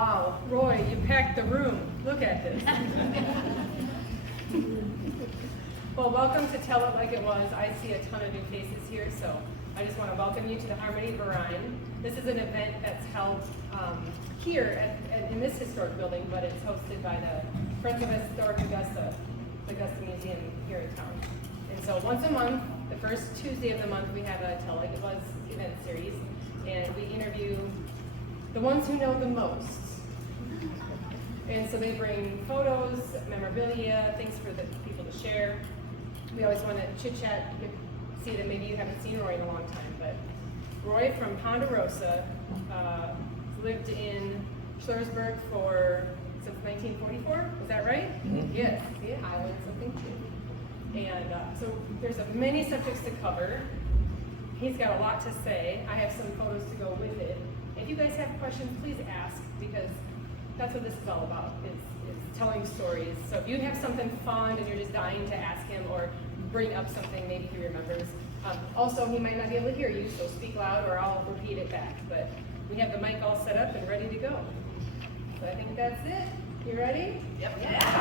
Wow, Roy, you packed the room. Look at this. Well, welcome to Tell It Like It Was. I see a ton of new faces here, so I just want to welcome you to the Harmony Verein. This is an event that's held here in this historic building, but it's hosted by the Friends of Historic Augusta, the Augusta Museum here in town. And so once a month, the first Tuesday of the month, we have a Tell Like It Was event series, and we interview the ones who know the most. And so they bring photos, memorabilia, things for the people to share. We always want to chit-chat, see that maybe you haven't seen Roy in a long time, but Roy from Ponde Rosa lived in Schluersburg since 1944, is that right? Mm-hmm. Yes, yeah, I learned something too. And so there's many subjects to cover. He's got a lot to say. I have some photos to go with it. If you guys have questions, please ask, because that's what this is all about, is telling stories. So if you have something fun and you're just dying to ask him or bring up something maybe he remembers. Also, he might not be able to hear you, so speak loud or I'll repeat it back. But we have the mic all set up and ready to go. So I think that's it. You ready? Yep. Yeah.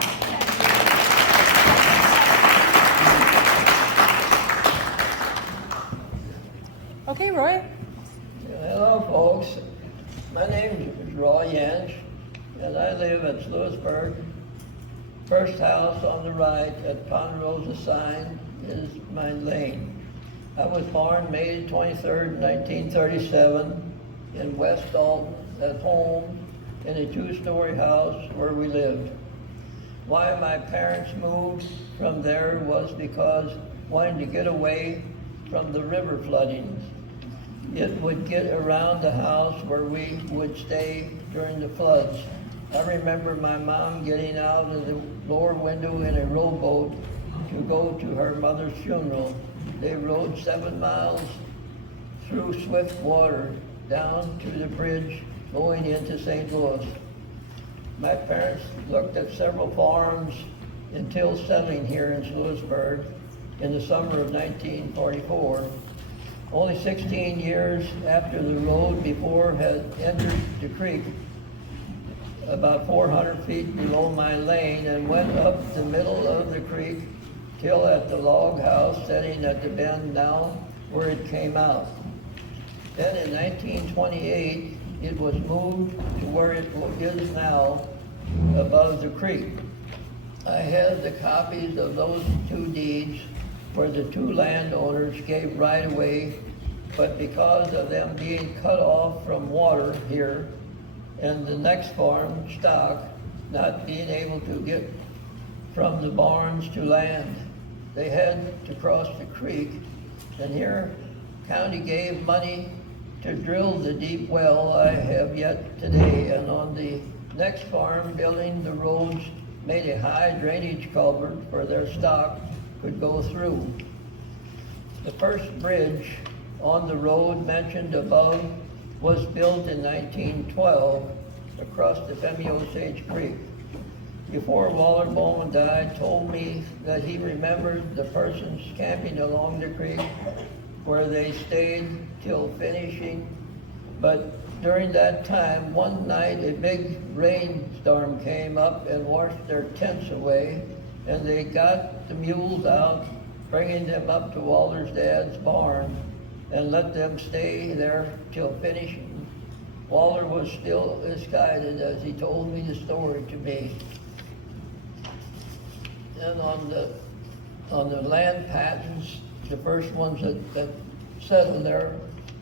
Okay, Roy. Hello, folks. My name is Roy Jentzsch, and I live at Schluersburg. First house on the right at Ponde Rosa sign is my lane. I was born May 23rd, 1937 in West Alton at home in a two-story house where we lived. Why my parents moved from there was because wanting to get away from the river floodings. It would get around the house where we would stay during the floods. I remember my mom getting out of the lower window in a rowboat to go to her mother's funeral. They rowed 7 miles through swift water down to the bridge going into St. Louis. My parents looked at several farms until settling here in Schluersburg in the summer of 1944. Only 16 years after the road before had entered the creek, about 400 feet below my lane, and went up the middle of the creek till at the log house setting at the bend down where it came out. Then in 1928, it was moved to where it is now, above the creek. I have the copies of those two deeds where the two landowners gave right of way, but because of them being cut off from water here, and the next farm, stock, not being able to get from the barns to land, they had to cross the creek, and here county gave money to drill the deep well I have yet today, and on the next farm, building the roads made a high drainage culvert for their stock could go through. The first bridge on the road mentioned above was built in 1912 across the Osage Creek. Before Waller Bowman died, told me that he remembered the persons camping along the creek where they stayed till finishing. But during that time, one night a big rainstorm came up and washed their tents away, and they got the mules out, bringing them up to Waller's dad's barn and let them stay there till finishing. Waller was still misguided as he told me the story to me. And on the land patents, the first ones that settled there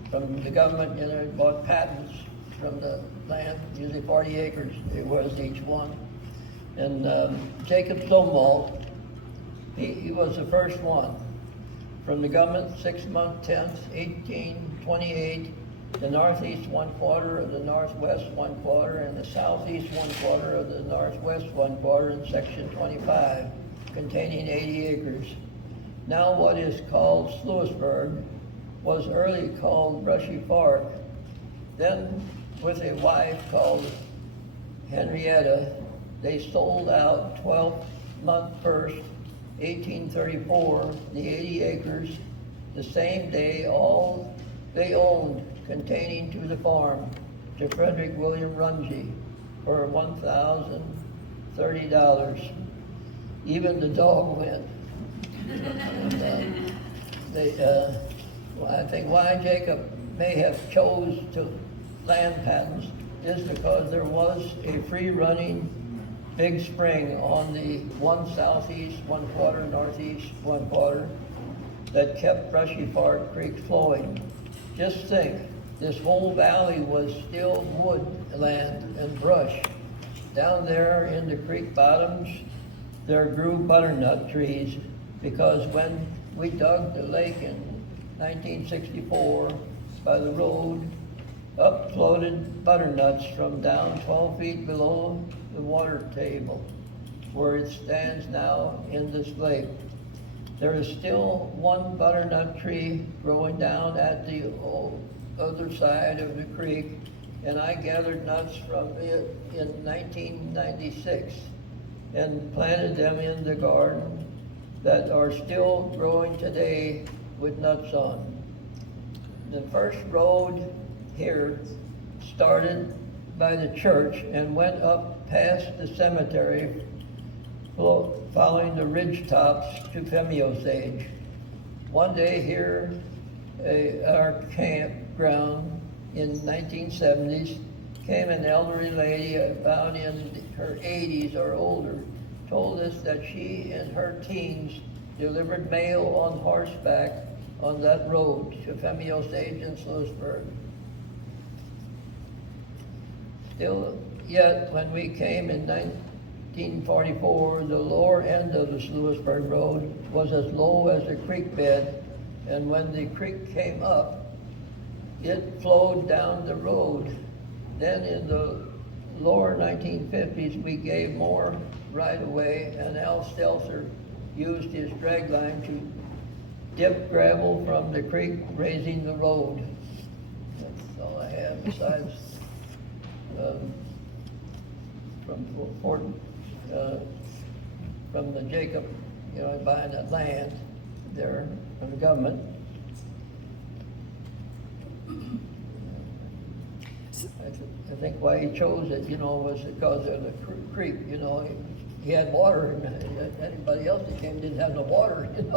from the government, bought patents from the land, usually 40 acres it was each one. And Jacob Zumwalt, he was the first one. From the government, 6-month tenth, 1828, the northeast 1/4 of the northwest 1/4, and the southeast 1/4 of the northwest 1/4 in section 25, containing 80 acres. Now what is called Schluersburg was early called Brushy Park. Then with a wife called Henrietta, they sold out 12th month first, 1834, the 80 acres, the same day all they owned containing to the farm, to Frederick William Rumsey. for $1,030. Even the dog went. And, well, I think why Jacob may have chose to land patents is because there was a free-running big spring on the one southeast, 1/4 northeast, 1/4 that kept Brushy Fork Creek flowing. Just think, this whole valley was still woodland and brush. Down there in the creek bottoms, there grew butternut trees because when we dug the lake in 1964 by the road, up floated butternuts from down 12 feet below the water table, where it stands now in this lake. There is still one butternut tree growing down at the other side of the creek, and I gathered nuts from it in 1996 and planted them in the garden that are still growing today with nuts on. The first road here started by the church and went up past the cemetery, following the ridge tops to Osage. One day here, our campground in 1970s, came an elderly lady about in her 80s or older, told us that she and her teens delivered mail on horseback on that road to Osage and Schluersburg. Still, yet, when we came in 1944, the lower end of the Schluersburg Road was as low as the creek bed, and when the creek came up, it flowed down the road. Then in the lower 1950s, we gave more right away, and Al Stelzer used his drag line to dip gravel from the creek, raising the road. That's all I have besides from the Jacob, buying that land there from the government. I think why he chose it, was because of the creek. He had water, and anybody else that came didn't have no water, and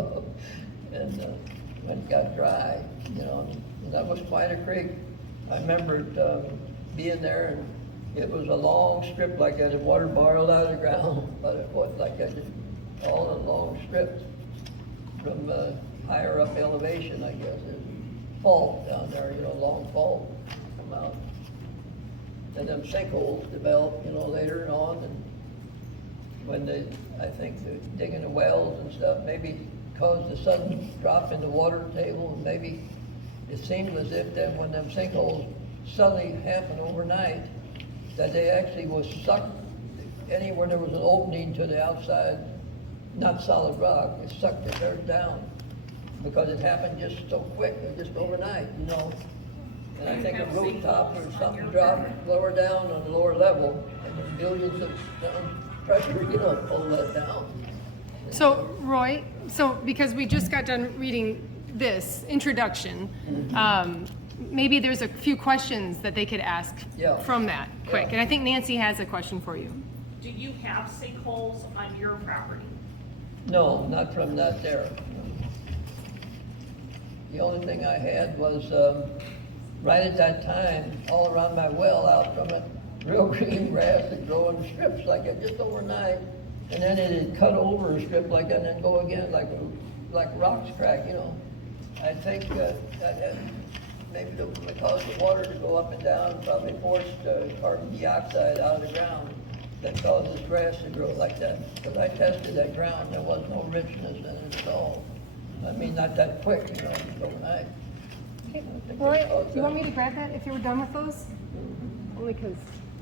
when it got dry, and that was quite a creek. I remember being there, and it was a long strip like that, and water boiled out of the ground, but it was like that, just all a long strip from higher up elevation, I guess. There's fault down there, long fault come out. And them sinkholes developed, later on, and when I think they're digging the wells and stuff, maybe caused a sudden drop in the water table, and maybe it seemed as if then when them sinkholes suddenly happened overnight, that they actually was sucked anywhere there was an opening to the outside, not solid rock, it sucked the dirt down because it happened just so quick, just overnight, And I think a rooftop or something dropped lower down on the lower level, and then billions of pressure, pulled that down. So Roy, because we just got done reading this introduction, maybe there's a few questions that they could ask from that quick. Yeah. And I think Nancy has a question for you. Do you have sinkholes on your property? No, not from that there. The only thing I had was, right at that time, all around my well out from it, real green grass that grow in strips like that, just overnight. And then it'd cut over a strip like that and then go again like rocks crack, I think that had maybe caused the water to go up and down, probably forced carbon dioxide out of the ground that causes grass to grow like that. Because I tested that ground, there was no richness in it at all. I mean, not that quick, just overnight. Okay. Roy, do you want me to grab that if you were done with those? Only because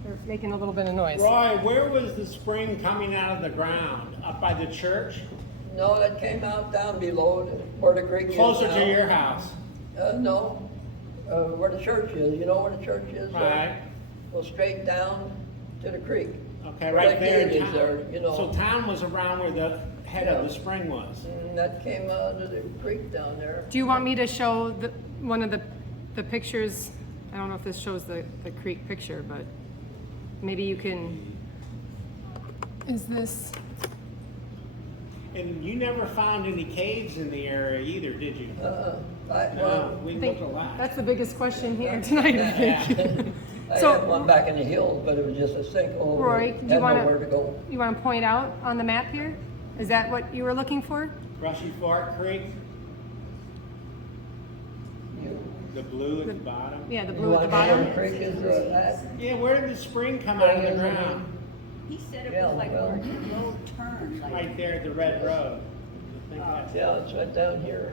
they're making a little bit of noise. Roy, where was the spring coming out of the ground? Up by the church? No, that came out down below where the creek is now. Closer to your house? No, where the church is. You know where the church is? Right. Go straight down to the creek. Okay, Where right that there. gate is there, So town was around where the head of the spring was? And that came out of the creek down there. Do you want me to show one of the pictures? I don't know if this shows the creek picture, but maybe you can, is this, And you never found any caves in the area either, did you? Well, We I looked think a lot. that's the biggest question here tonight, I think. I So- had one back in the hills, but it was just a sinkhole. Roy, do you Had wanna- nowhere to go. You want to point out on the map here? Is that what you were looking for? Brushy Fork Creek, You, the blue at the bottom. Yeah, the you blue at the want to know where bottom. the creek is or that? Yeah, where did the spring come out of the ground? He said it Yeah, was like well- where the road turned, like. Right there at the red road. I think that's Yeah, it's right down here.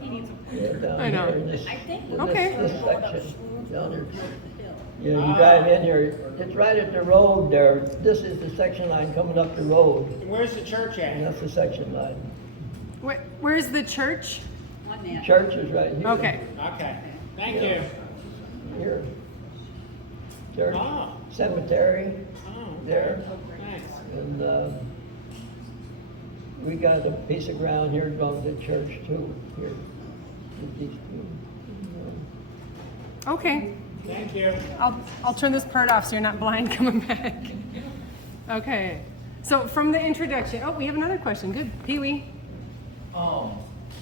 He needs a. Yeah, down I know. here in this, I think. in Okay. this Going up section. Down there. Schluersburg Hill. Yeah, you drive in here, it's right at the road there. This is the section line coming up the road. And where's the church And at? that's the section line. Where's the church? On that. Church is right here. Okay. Okay, thank you. Here. Church, Oh, cemetery, oh, there. nice. And, we got a piece of ground here going to church too, here. With these two. Okay. Thank you. I'll turn this part off so you're not blind coming back. Okay. So from the introduction, oh, we have another question. Good. Pee Wee.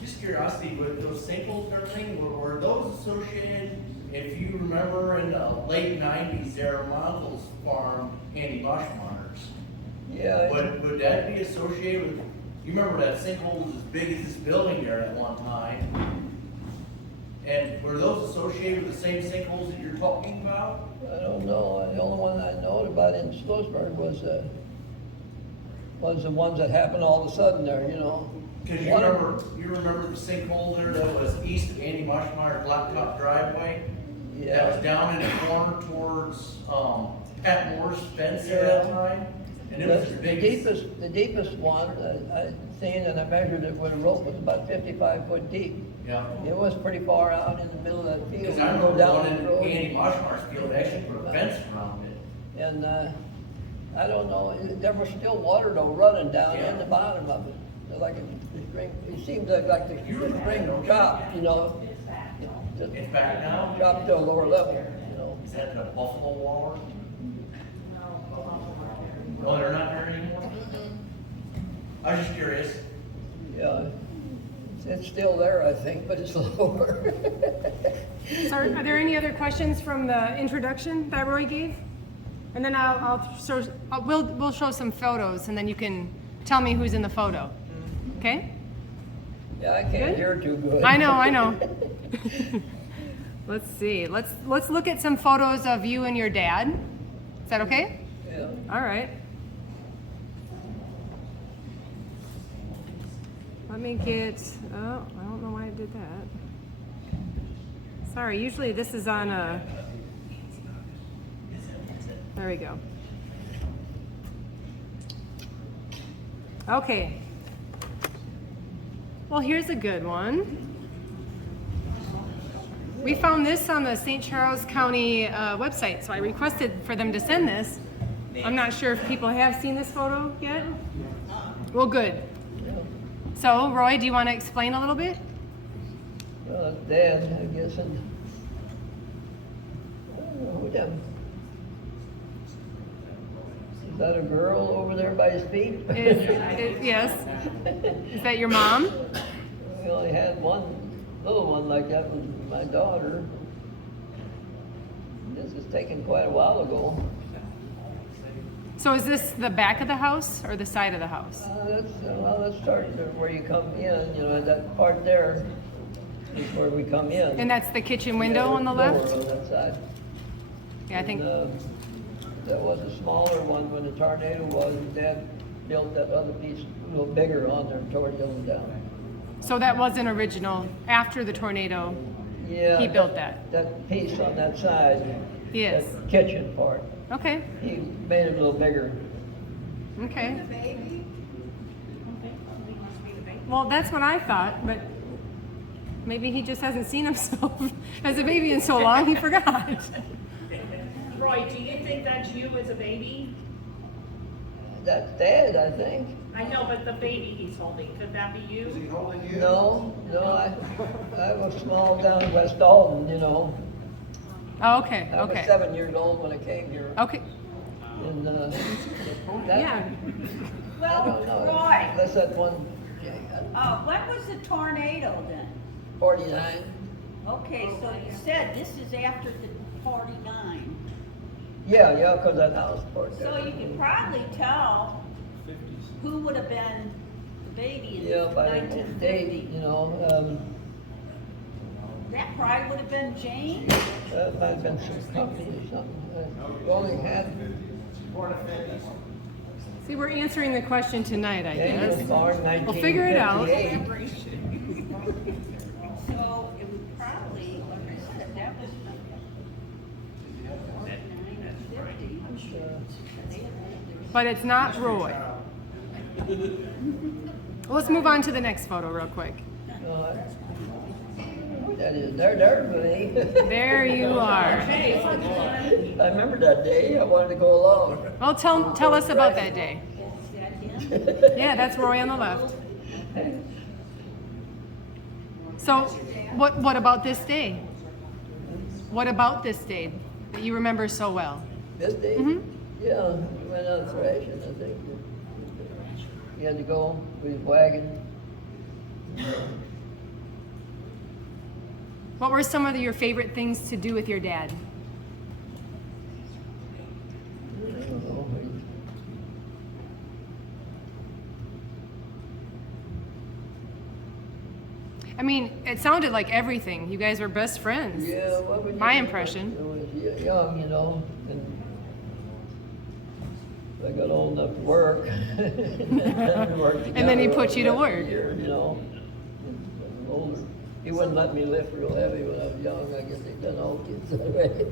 Just curiosity, with those sinkholes and everything, were those associated, if you remember in the late nineties, there, my uncle's farm, Andy Boschmeyer's. Yeah, Would that be associated with, you remember that sinkhole was as big as this building there at one time? And were those associated with the same sinkholes that you're talking about? I don't know. The only one I know about in Schluersburg was the ones that happened all of a sudden there, you know. Because One- you remember the sinkhole there that was east of Andy Boschmeyer's blacktop driveway? That was down in the corner towards, Pat Moore's fence there at that time? And it was as big as. The deepest one I seen, and I measured it with a rope, was about 55 foot deep. Yeah. It was pretty far out in the middle of that field. Because You I go remember down one the in road. Andy Moshmar's field, they actually put a fence around it. And, I don't know, there was still water though running down in the bottom of it. So like the spring, it seemed like the spring dropped, you know. It's back now? Dropped to a lower level, you know. Is that the Buffalo Water? No, they're not there anymore? I was just curious. Yeah, it's still there, I think, but it's lower. So are there any other questions from the introduction that Roy gave? And then we'll show some photos and then you can tell me who's in the photo. Okay? Yeah, I can't Good? hear too good. I know. Let's see. Let's look at some photos of you and your dad. Is that okay? Yeah. All right. Let me get, oh, I don't know why I did that. Sorry, usually this is on a, there we go. Okay. Well, here's a good one. We found this on the St. Charles County website, so I requested for them to send this. I'm not sure if people have seen this photo yet. Well, good. So, Roy, do you want to explain a little bit? Well, it's Dad, I guess, and I don't know who them. Is that a girl over there by his feet? Yes. Is that your mom? We only had one little one like that with my daughter. This is taken quite a while ago. So is this the back of the house or the side of the house? Let's start where you come in, you know, that part there is where we come in. And that's the kitchen window on the Lower left? on that side. Yeah, I think, And, that was a smaller one when the tornado was, Dad built that other piece a little bigger on there and tore the other one down. so that wasn't original. After the tornado, Yeah. he built that. That piece on that side. Yes. That kitchen part. Okay, He made it a little bigger. okay. Well, that's what I thought, but maybe he just hasn't seen himself as a baby in so long, he forgot. Roy, do you think that's you as a baby? That's Dad, I think. I know, but the baby he's holding, could that be you? No, I was small down in West Dalton, you know. Oh, okay, I was okay. 7 years old when I came here. Okay, And, that, yeah. I Well, don't know, Roy, unless that one, when was the tornado then? 49. Okay, so you said this is after the 49. Yeah, because that house part there. So you can probably tell who would have been the baby in Yeah, by the date, 1950. That probably would have been Jane. Might have been some company or something. We only had, See, we're answering the question tonight, I Jane was guess. born We'll figure it out. 1958. So it would probably, like I said, that was 49 or 50. But it's not Roy. Well, let's move on to the next photo real quick. That is, there's me. There you are. I remember that day, I wanted to go along. Well, tell us about that day. Is that him? Yeah, that's Roy on the left. So, what about this day? What about this day that you remember so well? This day? Mhm. Yeah, we went out thrashing, I think. He had to go with his wagon. What were some of your favorite things to do with your dad? I don't know. I mean, it sounded like everything. You guys were best friends. Yeah, what would you My do? impression. I was young, and I got old enough to work. And then he put you to work. Years, and I'm older. He wouldn't let me lift real heavy when I was young. I guess they've done all kids that way.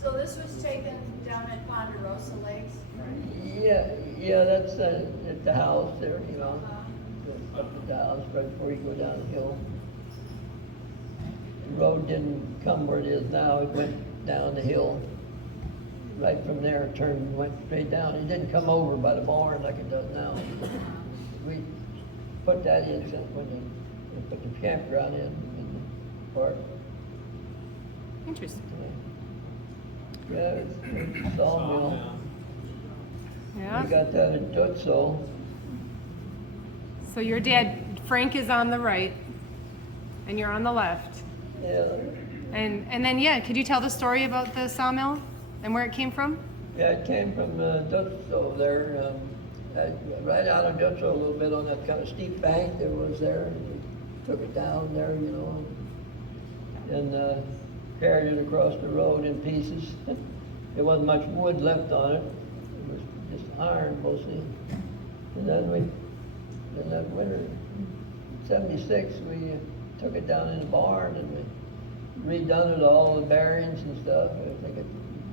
So this was taken down at Ponderosa Lakes? Yeah, that's at the house there, up at the house right before you go down the hill. The road didn't come where it is now, it went down the hill. Right from there, it turned and went straight down. It didn't come over by the barn like it does now. We put that in when we put the campground in the park. Interesting. Yeah, it's sawmill. Yeah. We got that in Tutso. So your dad, Frank, is on the right, and you're on the left. Yeah. And then, yeah, could you tell the story about the sawmill and where it came from? Yeah, it came from Tutso there, right out of Tutso a little bit on that kind of steep bank that was there. And we took it down there, and carried it across the road in pieces. There wasn't much wood left on it. It was just iron mostly. And then in that winter, 76, we took it down in the barn and we redone it, all the bearings and stuff. I think it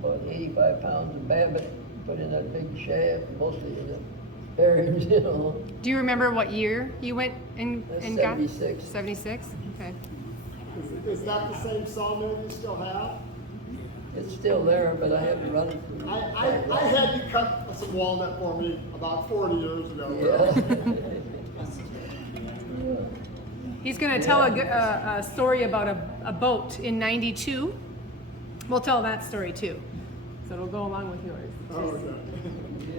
about 85 pounds of babbitt put in that big shaft, mostly in the bearings, Do you remember what year you went and That's got? 76. 76? Okay. Is that the same sawmill you still have? It's still there, but I haven't run it. For I had you cut some walnut for me about 40 years ago. Yeah. He's going to tell a story about a boat in '92. We'll tell that story too. So it'll go along with yours. Oh, okay.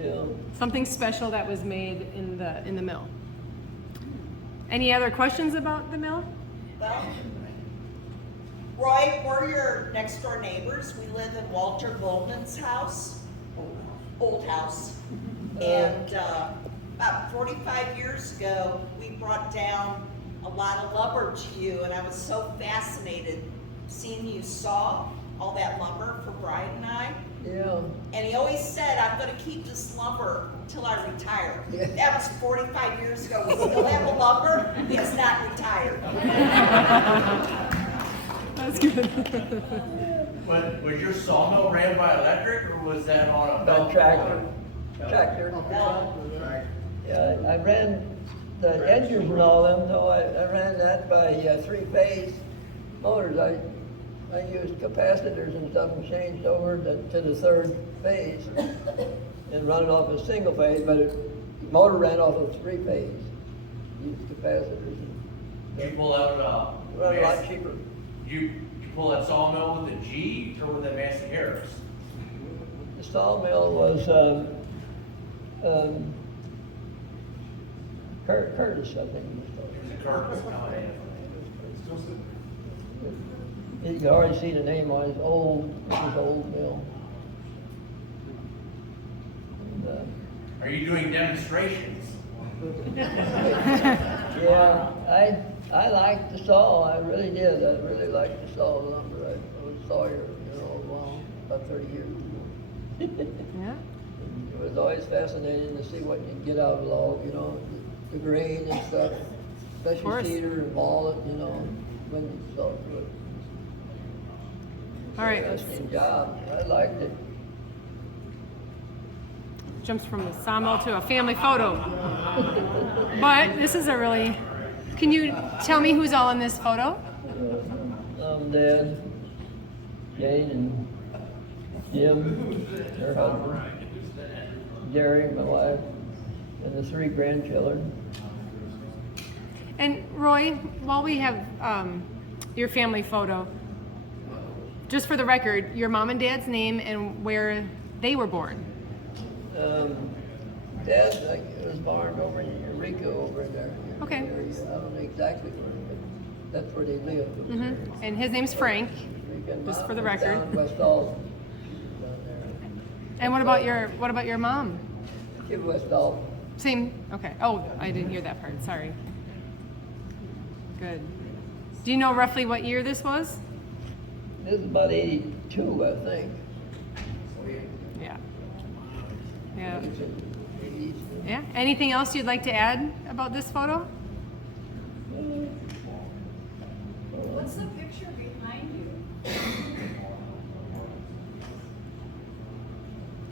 Yeah. Something special that was made in the mill. Any other questions about the mill? Well, Roy, we're your next door neighbors. We live in Walter Goldman's house, old house. And about 45 years ago, we brought down a lot of lumber to you, and I was so fascinated seeing you saw all that lumber for Brian and I. Yeah. And he always said, I'm gonna keep this lumber until I retire. Yeah. That was 45 years ago. We still have the lumber, it's not retired. That's good. But was your sawmill ran by electric or was that on a belt? Tractor. Yeah, I ran the edges and all them, though I ran that by three-phase motors. I used capacitors and stuff and changed over to the third phase and run it off a single phase, but the motor ran off of three-phase. Used capacitors. You pull out Run a lot cheaper. You pull that sawmill with a G or with a Massey Harris? The sawmill was, Curtis, I think it was. It was a Curtis. You can already see the name on it, it was old mill. And, Are you doing demonstrations? yeah, I liked the saw, I really did, I really liked the saw lumber. I was a sawyer, well, about 30 years ago. Yeah. It was always fascinating to see what you can get out of a log, the grain and stuff, especially cedar and walnut, when you saw through it. All right, Interesting job, I liked it. jumps from the sawmill to a family photo. But this is a really, can you tell me who's all in this photo? Dad, Jane and Jim, their husband, Jerry, my wife, and the 3 grandchildren. And Roy, while we have your family photo, just for the record, your mom and dad's name and where they were born. Dad was born over in Eureka over there. Okay. I don't know exactly where, but that's where they lived. Mm-hmm. And his name's Frank, just for the record. Down West Dalton. Down there. And what about your mom? She was West Dalton. Same. Okay. Oh, I didn't hear that part. Sorry. Good. Do you know roughly what year this was? This is about 82, I think. Yeah. Yeah. 80s. Yeah. Anything else you'd like to add about this photo? What's the picture behind you?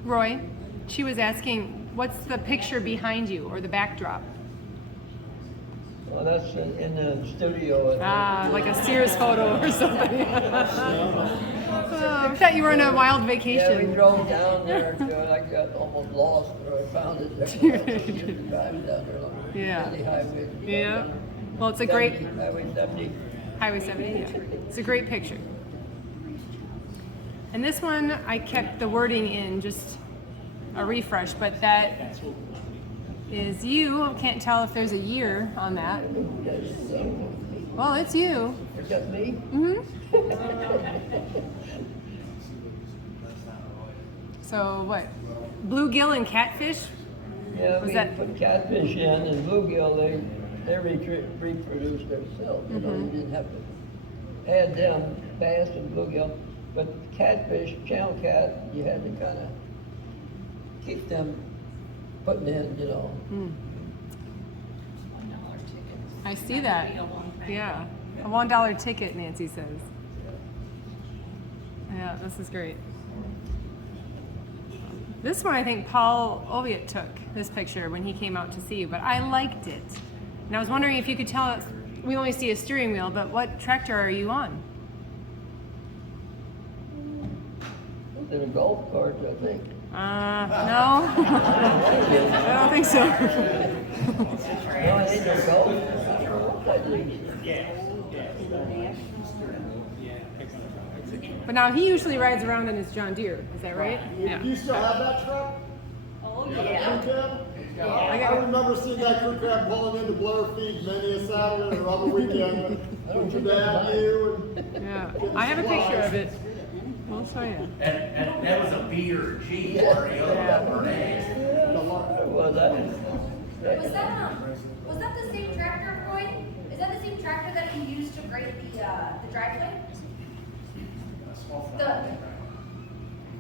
Roy, she was asking, what's the picture behind you or the backdrop? Well, that's in the studio. Like a Sears photo or something. I thought you were on a wild Yeah, vacation. we drove down there. I got almost lost, but I found it there. Driving down there along the Yeah. County Highway. Yeah. Well, it's a great Highway 70. Highway 70. Yeah. It's a great picture. And this one, I kept the wording in, just a refresh, but that is you. I can't tell if there's a year on that. Well, it's you. Is that me? Mm-hmm. So what? Bluegill and catfish? Yeah, Was we that- put catfish in, and bluegill, they reproduce themselves. You didn't have to add them, bass and bluegill. But catfish, channel cat, you had to kind of keep them putting in, I see that. Yeah. A $1 ticket, Nancy says. Yeah, this is great. This one, I think Paul Oviatt took this picture when he came out to see you, but I liked it. And I was wondering if you could tell us, we only see a steering wheel, but what tractor are you on? in a golf cart, I think. No. I don't think so. No, it ain't no golf. I think. But now he usually rides around in his John Deere, is that right? Do you still have that truck? Oh, Crew yeah. cab? I remember seeing that crew cab pulling into blower feed many a Saturday or other weekend with your dad, you, and Yeah. I have a picture of it. We'll show you. And that was a B or a G or a O or an A. Well, that Was that the same tractor, Roy? Is that the same tractor that you used to grade the driveway?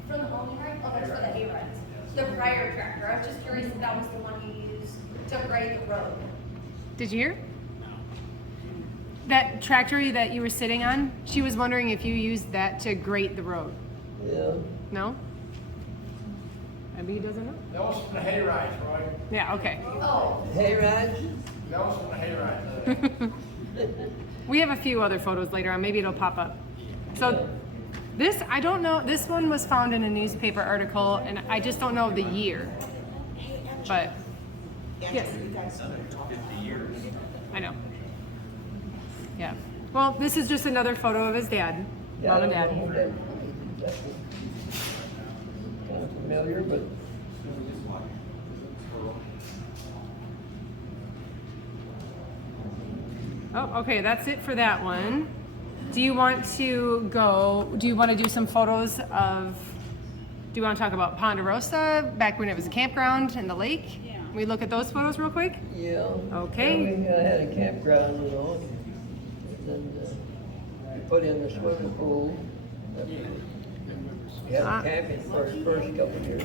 From the home yard? Oh, that's for the hay rides. The prior tractor. I was just curious if that was the one you used to grade the road. Did you hear? That tractor that you were sitting on, she was wondering if you used that to grate the road. yeah. No? Maybe he doesn't know. That was from the hay rides, Roy. Yeah, okay. Oh, Hay rides? That was from the hay rides. We have a few other photos later on. Maybe it'll pop up. So this, I don't know. This one was found in a newspaper article, and I just don't know the year. But yes, You guys are talking. I know. Yeah. Well, this is just another photo of his dad. Yeah, Mom and I Dad. don't know that. That's kind of familiar, but Oh, okay, that's it for that one. Do you want to do some photos of, do you want to talk about Ponde Rosa, back when it was a campground in the lake? Yeah. We look at those photos real quick? yeah. Okay. Yeah, we had a campground, you know, and then we put in the swimming pool. We had Ah. a camping for the first couple of years.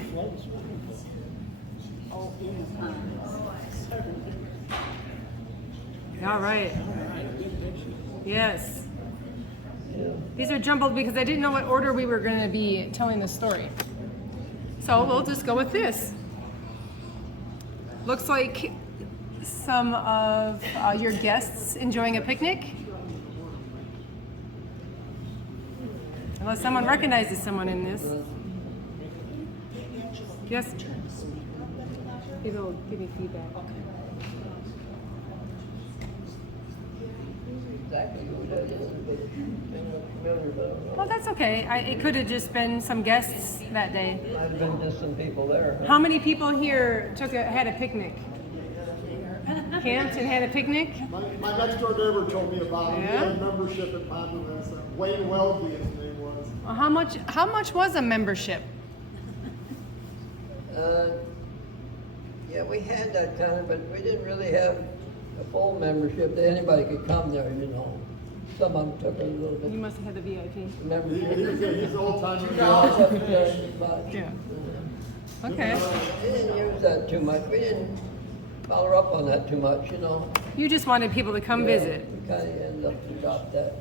All right. Yes. Yeah. These are jumbled because I didn't know what order we were going to be telling the story. So we'll just go with this. Looks like some of your guests enjoying a picnic. Unless someone recognizes someone in this. Yes? It'll give me feedback. Exactly who that is, but familiar, but I don't know. Well, that's okay. It could have just been some guests that day. Might have been just some people there. Huh? How many people here had a picnic? Camped and had a picnic? My next door neighbor told me about it. He Yeah? had membership at Ponde Rosa. Wayne Welby, his name was. Well, how much was a membership? Yeah, we had that kind of, but we didn't really have a full membership that anybody could come there, you know. Some of them took a little You bit must have had the VIP. membership. He's an old timer. Yeah. Okay. We didn't use that too much. We didn't follow up on that too much, you know. You just wanted people to come Yeah, visit. We kind of ended up to adopt that.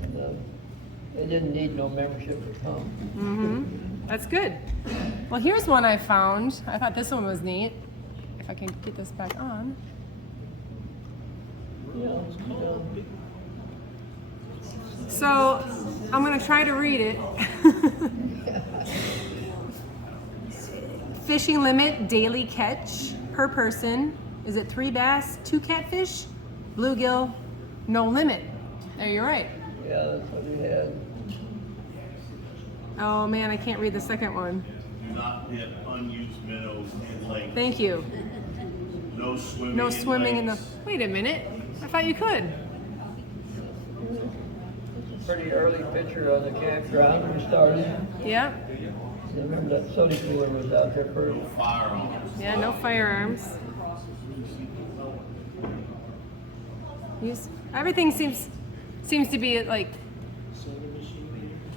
You know. And they didn't need no membership to come. Mm-hmm. That's good. Well, here's one I found. I thought this one was neat. If I can get this back on. Yeah. So I'm going to try to read it. Fishing limit daily catch per person. Is it 3 bass, 2 catfish, bluegill, no limit? There, you're right. Yeah, that's what we had. Oh man, I can't read the second one. Do not hit unused meadows and lakes. Thank you. No swimming. No swimming in the. lakes. Wait a minute. I thought you could. Pretty early picture of the campground when we started. Yeah. I remember that soda cooler was out there first. No firearms. Yeah. No firearms. Everything seems to be like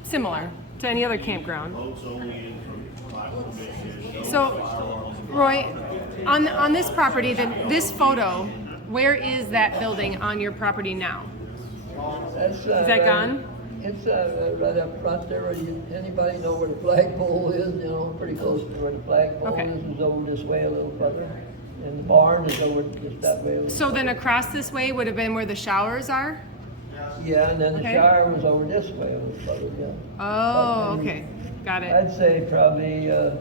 similar to any other campground. Boats only in for private fishing. No So, firearms. Roy, on this property, this photo, where is that building on your property now? That's, Is that gone? It's right up front there. Anybody know where the flagpole is? You know, pretty close to where the flagpole Okay. is over this way a little further. And the barn is over just that way a little So then across this way would have been where the showers are? Yeah, and then the Okay. shower was over this way a little further, yeah. Oh, okay. Got it. I'd say probably, I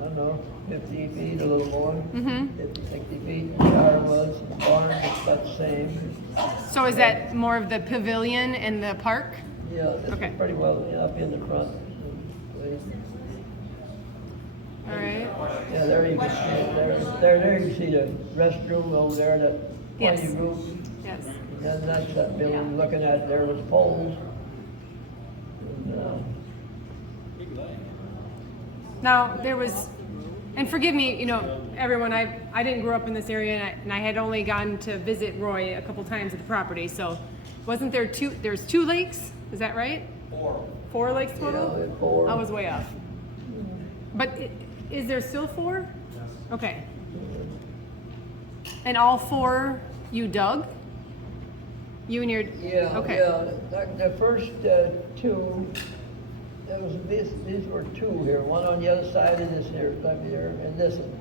don't know, 50 feet, a little more. Mm-hmm. 50, 60 feet. The shower was, the barn was about the same. So is that more of the pavilion and the park? Yeah, this Okay. was pretty well up in the front. All right. Yeah, there you can see it. There you can see the restroom over there, that Yes. pointy roof. Yes. And that's that building, looking at, there was poles. And, Now there was, and forgive me, everyone. I didn't grow up in this area, and I had only gotten to visit Roy a couple times at the property. So, wasn't there two? There's 2 lakes. Is that right? 4 lakes total. Yeah, 4. I was way off. But is there still 4? Okay. And all 4 you dug? You and your Yeah, okay. yeah, the first 2, these were 2 here, one on the other side of this here, up here, and this one.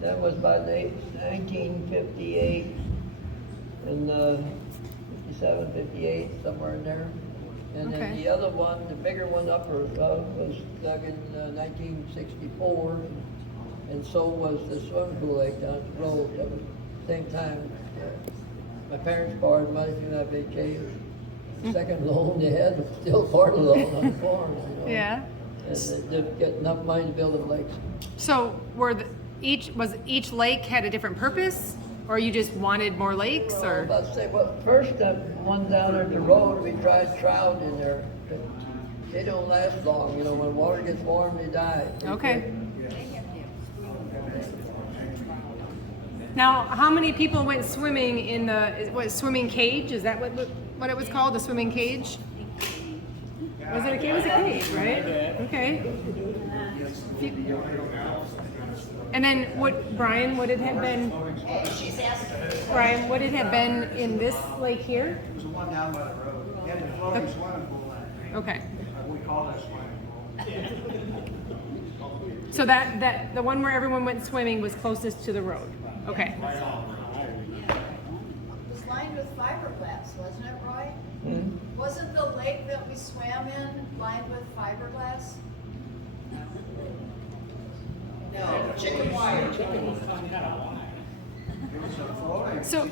That was about 1958, and 57, 58, somewhere in there. And then Okay. the other one, the bigger one upper, was dug in 1964, and so was the swimming pool lake down the road. That was the same time. My parents borrowed money from that vacation. second loan they had was still part of the loan on the farm, you know. Yeah. And they didn't get enough money to build them lakes. So each lake had a different purpose, or you just wanted more lakes, or? About to say, well, first that one down there at the road, we tried trout in there. They don't last long, you know, when water gets warm, they die. Okay. Now, how many people went swimming in the swimming cage? Is that what it was called? The swimming cage? Was it a cage? It was a cage, right? Okay. And then Brian, would it have been? She's asking. Brian, would it have been in this lake here? It was the one down by the road. They had the floating swimming pool in it. Okay. We call that swimming pool. So that the one where everyone went swimming was closest to the road. Okay. It was lined with fiberglass, wasn't it, Roy? Hmm? Wasn't the lake that we swam in lined with fiberglass? No, chicken wire. So,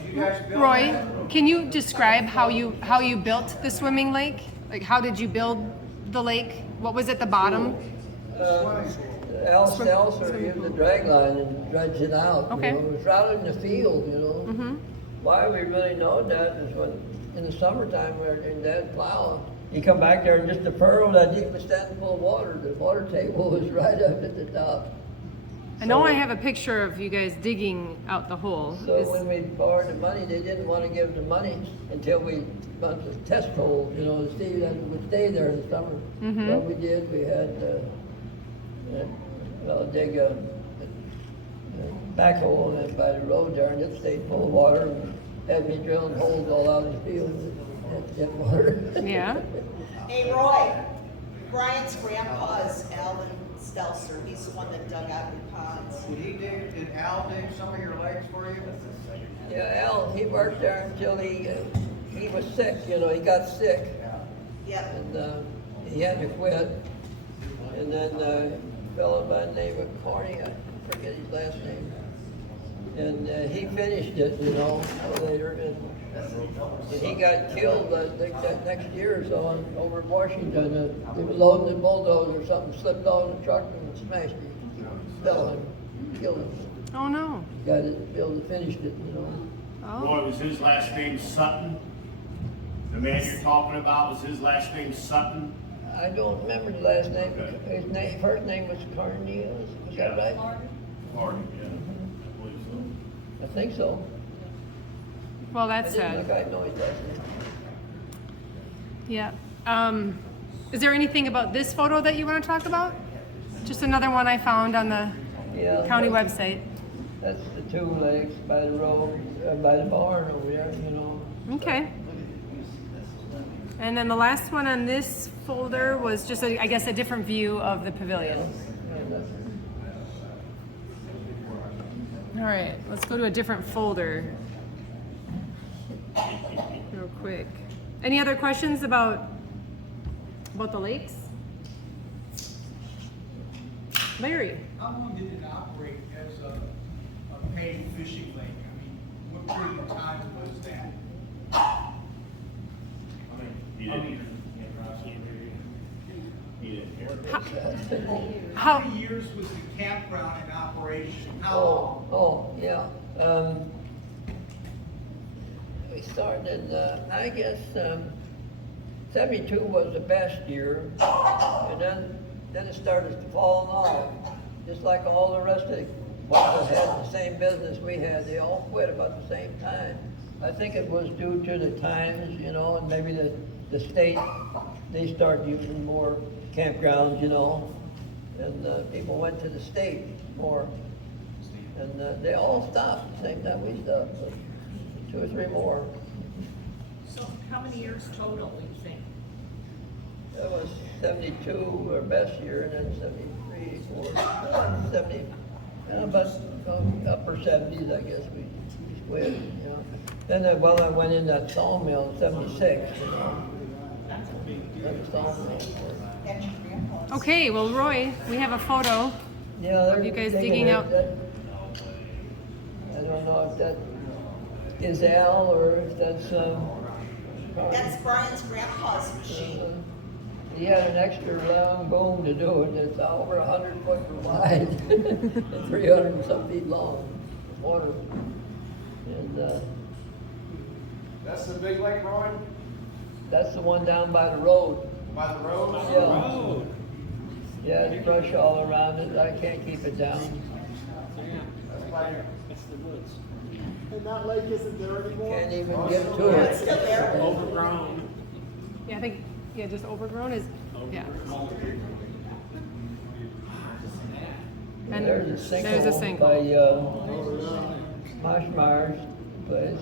Roy, can you describe how you built the swimming lake? Like, how did you build the lake? What was at the bottom? Al Stelzer used the drag line and dredged it out. Okay. You know, it was out in the field, you know. Mm-hmm. Why we really know that is when, in the summertime, we're in that plow. You come back there and just the furrow that deep was standing full of water. The water table was right up at the top. I know I have a picture of you guys digging out the hole. So when we borrowed the money, they didn't want to give the money until we built the test hole, you know, to see that it would stay there in the summer. Mhm. What we did, we had dig a backhoe in by the road there, and it stayed full of water, and had me drilling holes all out in the field to get water. Yeah. Hey, Roy, Brian's grandpa is Alan Stelzer. He's the one that dug out your ponds. Did Al dig some of your lakes for you? Yeah, Al, he worked there until he was sick, you know, he got sick. Yep. And he had to quit. And then a fellow by the name of Corny, I forget his last name. And he finished it, you know, later. And he got killed, I think, that next year or so over in Washington. They were loading the bulldozer or something, slipped on the truck and smashed him. He fell and killed him. Oh no. Guy that built and finished it, you know. Oh. Roy, was his last name Sutton? The man you're talking about, was his last name Sutton? I don't remember the last name. His first name was Cornelius. Was that right? Martin, yeah. I believe so. I think so. Well, that's I didn't sad. think I know his last name. Yeah. Is there anything about this photo that you want to talk about? Just another one I found on the Yeah, county website. That's the two lakes by the road, by the barn over there, you know. Okay. And then the last one on this folder was just, I guess, a different view of the pavilion. All right, let's go to a different folder real quick. Any other questions about the lakes? Larry? How long did it operate as a paid fishing lake? I mean, what period of time was that? He didn't How? many years was the campground in operation? How long? Oh, yeah. We started, I guess, 72 was the best year, and then it started to fall off. Just like all the rest of the ones that had the same business we had, they all quit about the same time. I think it was due to the times, you know, and maybe the state, they started using more campgrounds, you know, and people went to the state more. And they all stopped at the same time we stopped, so 2 or 3 more. So how many years total, do you think? That was 72 our best year, and then 73, 70, about upper 70s, I guess we quit, you know. Then I went in that sawmill in 76, you know. That sawmill. Okay, well, Roy, we have a photo Yeah, of you guys digging out. I don't know if that is Al or if that's That's Brian's grandpa's machine. He had an extra long boom to do it, it's over 100 foot wide, and 300 and some feet long, water. And, That's the big lake, Roy? that's the one down by the road. By the road? Yeah. Yeah, there's brush all around it, I can't keep it down. That's by your. It's the woods. And that lake isn't there anymore? Can't even get to It's it. still there. Overgrown. Yeah, I think, yeah, just overgrown is, yeah. And There's a there's a sinkhole sinkhole. by, Marshmeyer's place.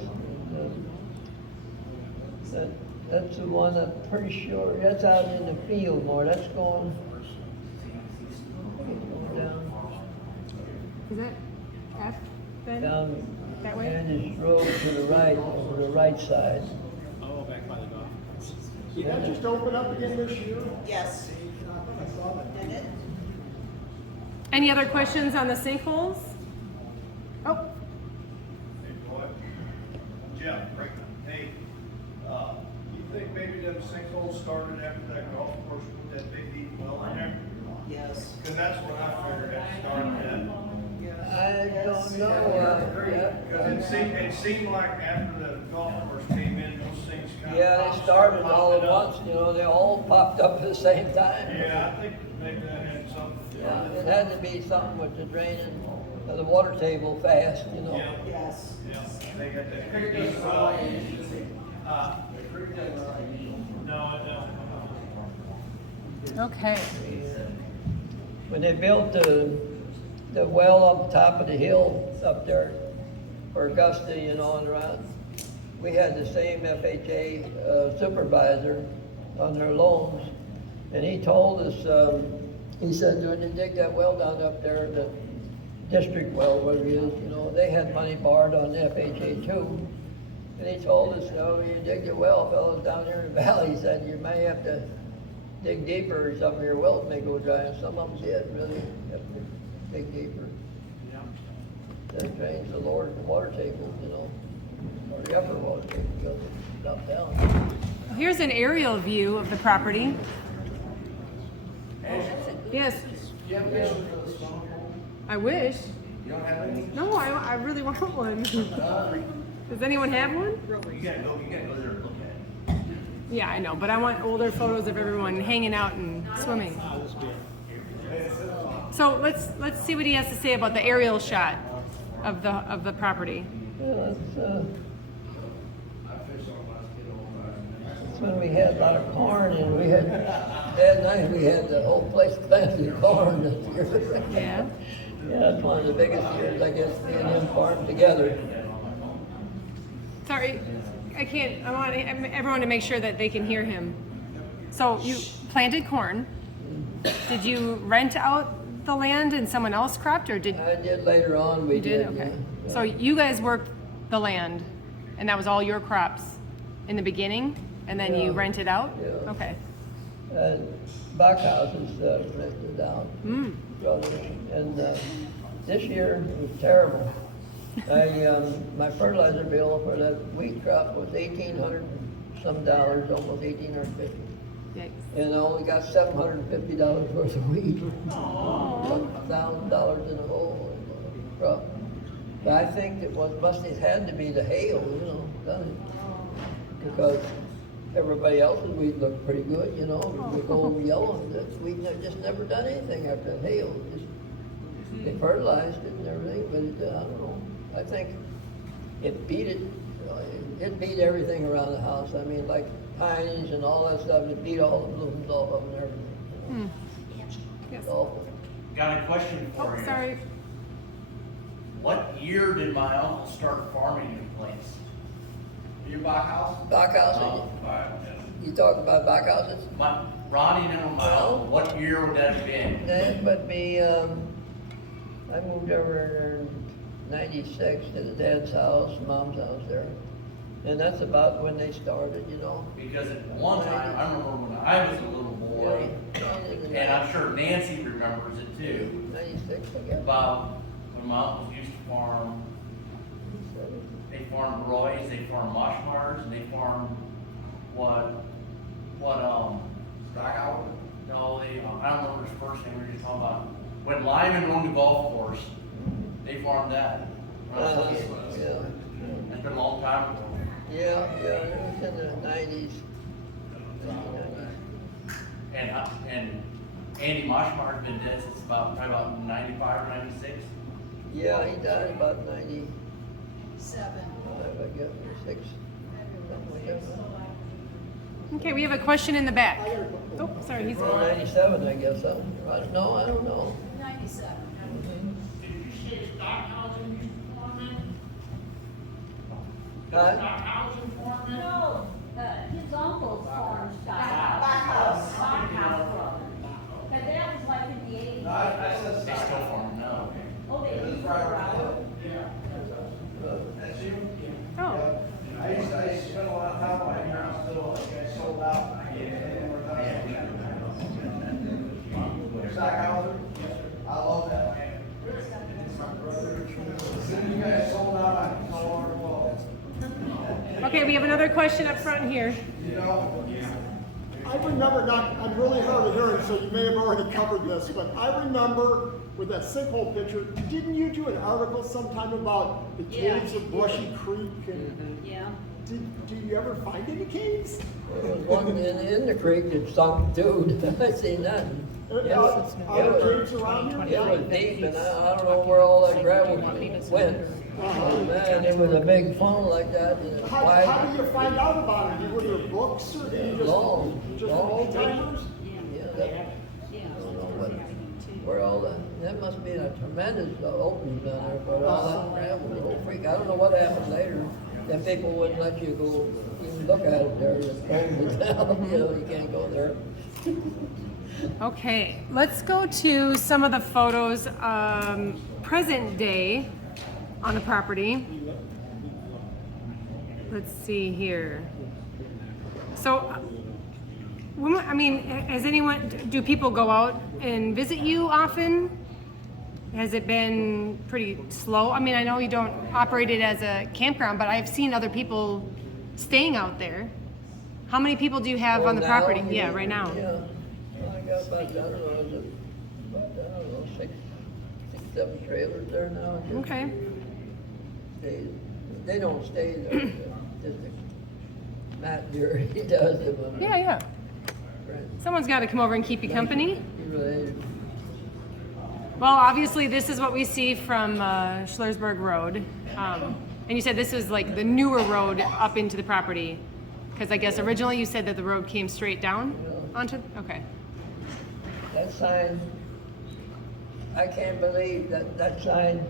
That's the one I'm pretty sure, that's out in the field more, that's going down, Is that F then? down, That way? and this road to the right, over the right side. Oh, back by the golf course. Did that just open up again this year? Yes. I saw that. Did it? Any other questions on the sinkholes? Oh, Hey, Roy. Jeff, hey, you think maybe them sinkholes started after that golf course with that big deep well in there? Yes. Cause that's what I figured had started at. I don't know, Cause it seemed like after the golf course came in, those things kind of. yeah, they started all at once, you know, they all popped up at the same time. Yeah, I think maybe that had something. Yeah, it had to be something with the draining of the water table fast, you know. Yeah. Yes. Yeah, they got that big deep well. No, I don't. okay. When they built the well up top of the hill up there for Augusta, you know, and around, we had the same FHA supervisor on their loans, and he told us, he said, when you dig that well down up there, the district well, whatever it is, you know, they had money borrowed on FHA too. And he told us, oh, you dig the well, fellas, down there in the valley, he said, you may have to dig deeper or some of your wells may go dry, and some of them did, really, have to dig deeper. That drains the lower water table, you know, or the upper water table, goes up down. Here's an aerial view of the property. Yes. I wish. You don't have any? No, I really want one. Does anyone have one? You gotta go there and look at it. Yeah, I know, but I want older photos of everyone hanging out and swimming. So let's see what he has to say about the aerial shot of the property. Yeah, that's when we had a lot of corn, and we had, that night we had the whole place planted with corn this year. Yeah. Yeah, that's one of the biggest years, I guess, me and him farmed together. Sorry, I can't. I want everyone to make sure that they can hear him. So you planted corn. Did you rent out the land and someone else cropped, or did I did later on, we you did? did. Okay. Yeah. So you guys worked the land, and that was all your crops in the beginning, and then you Yeah. rented out. Yeah. Okay. Back houses rented out. Mm. And this year it was terrible. My fertilizer bill for that wheat crop was $1,800 some dollars, almost $1,850. Yikes. And I only got $750 worth of wheat. $1,000 in a whole crop. But I think it must have had to be the hail, you know, done it. Because everybody else's wheat looked pretty good, you know, it was all yellow. That wheat just never done anything after the hail. They fertilized it and everything, but I don't know. I think it beat it. It beat everything around the house. I mean, like pines and all that stuff. It beat all the blooms off of them and everything. Hmm. Yes. It's awful. Got a question for Oh, you. sorry. What year did my uncle start farming your place? Your back house? Backhouse. Oh, alright, You talk about backhouses? yeah. Ronnie and my uncle, what year would that have been? That would be. I moved over in '96 to the dad's house, mom's house there, and that's about when they started, you know. Because at one time, I remember when I was a little boy, and I'm sure Nancy remembers it too, '96, I guess. about when my uncles used to farm. They farmed Roy's, they farmed Moshmars, and they farmed Stockhouse? No, I don't remember his first name, we were just talking about, when Lyman owned the golf course, they farmed that. Yeah. It's been a long time ago. Yeah, it was in the 90s. And Andy Moshmar's been dead since probably about 95 or 96. Yeah, he died about 97, 7. I guess, or 6. Something like that. Okay, we have a question in the back. Oh, sorry, he's. 97, I guess. I don't know. 97. Did you say Stockhausen used to farm in? Huh? Stockhausen farm in? No, his uncle's farm stock. Backhouse. Backhouse. But that was like in the 80s. I said they still farm now. Oh, they used to farm. That's you? Oh. I used to spend a lot of time on here, I'm still, I sold out. Stockhausen? I love that, man. As soon as you guys sold out, I can no longer close. Okay, we have another question up front here. You know? I remember not, I'm really hard of hearing, so you may have already covered this, but I remember with that sinkhole picture, didn't you do an article sometime about the caves of Brushy Creek? And Yeah. do you ever find any caves? There was one in the creek that sunk too. I seen that. Are there caves around here? It was deep, and I don't know where all that gravel went. Oh, man, it was a big funnel like that, and it's How wide. do you find out about it? Were there books or did you just old timers? Yeah, I don't know where all that must be a tremendous opening down there, but all that gravel, the whole freak. I don't know what happened later. Then people wouldn't let you go even look at it there. Just closed it down. You know, you can't go there. Okay, let's go to some of the photos present day on the property. Let's see here. So, do people go out and visit you often? Has it been pretty slow? I mean, I know you don't operate it as a campground, but I've seen other people staying out there. How many people do you have on the property? Yeah, right now. Yeah, I got about, I don't know, 6, 7 trailers there now. Okay. They don't stay there. Just Matt here, he does it. Yeah. Someone's got to come over and keep you company. Right. Well, obviously, this is what we see from Schluersburg Road. And you said this was like the newer road up into the property. Because I guess originally you said that the road came straight down onto, okay. That sign, I can't believe that sign,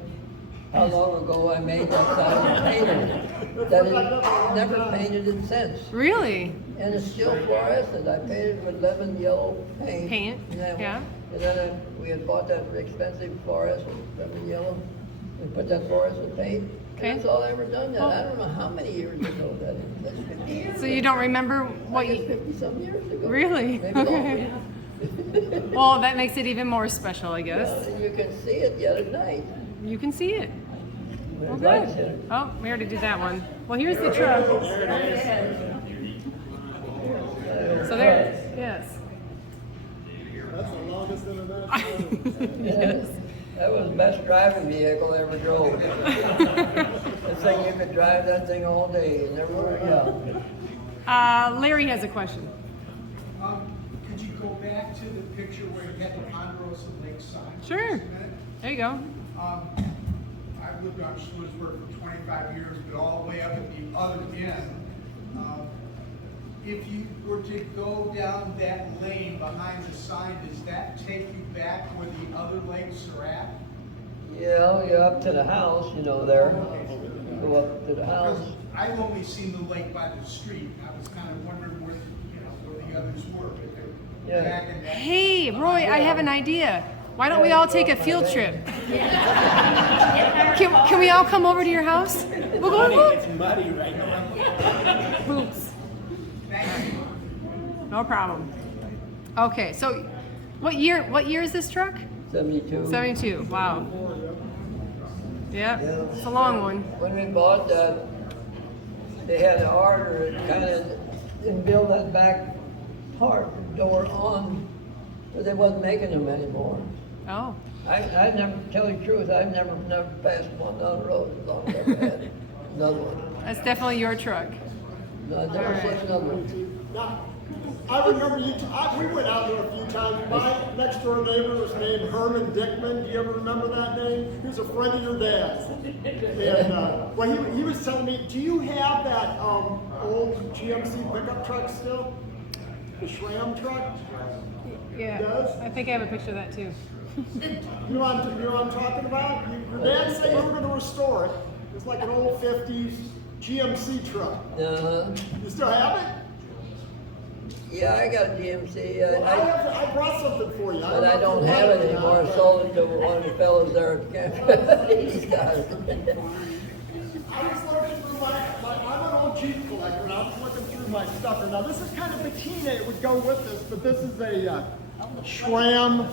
how long ago I made that sign and painted it. That it never painted it since. Really? And it's still fluorescent. I painted it with lemon yellow paint. Paint, yeah. And then we had bought that expensive fluorescent lemon yellow. We put that fluorescent paint. Okay. And that's all I ever done that. I don't know how many years ago that is. That's 50 years So you don't remember what ago. you... 50-some years ago. Really? Maybe Okay. longer. Well, that makes it even more special, I guess. And you can see it the other night. You can see it. Well, Lights in good. it. Oh, we already did that one. Well, here's the truck. So there, yes. That's the longest international. Yes. That was the best driving vehicle I ever drove. That thing, you could drive that thing all day and everywhere, yeah. Larry has a question. Could you go back to the picture where you had the Ponde Rosa Lake sign? Sure. Just a minute? There you go. I've lived on Schluersburg for 25 years, but all the way up at the other end. If you were to go down that lane behind the sign, does that take you back where the other lakes are at? Yeah, you're up to the house, you know, there. Go up to the house. Because I've only seen the lake by the street. I was kind of wondering where, where the others were. But they're back in that. Hey, Roy, I have an idea. Why don't we all take a field trip? Can we all come over to your house? We'll go. It's muddy right now. Boots. No problem. Okay, so what year is this truck? 72. 72. Wow. Yeah, it's a long one. When we bought that, they had an order, it kind of didn't build that back part, door on, but they wasn't making them anymore. Oh, I never, tell you the truth, I've never passed one on the road as long as I've had another one. that's definitely your truck. No, I've never seen another one. Now, I remember we went out there a few times. My next door neighbor was named Herman Dickman. Do you ever remember that name? He was a friend of your dad's. And, well, he was telling me, do you have that old GMC pickup truck still? The Schram truck? Yeah, Does? I think I have a picture of that too. You know what I'm talking about? Your dad said you were going to restore it. It's like an old 50s GMC truck. You still have it? Yeah, I got a GMC. Well, I brought something for you. But I don't have it anymore. I sold it to one of the fellows there at the campus. He's got it. I was looking through I'm an old Jeep collector, and I was looking through my stuff. Now, this is kind of patina. It would go with this, but this is a Schram.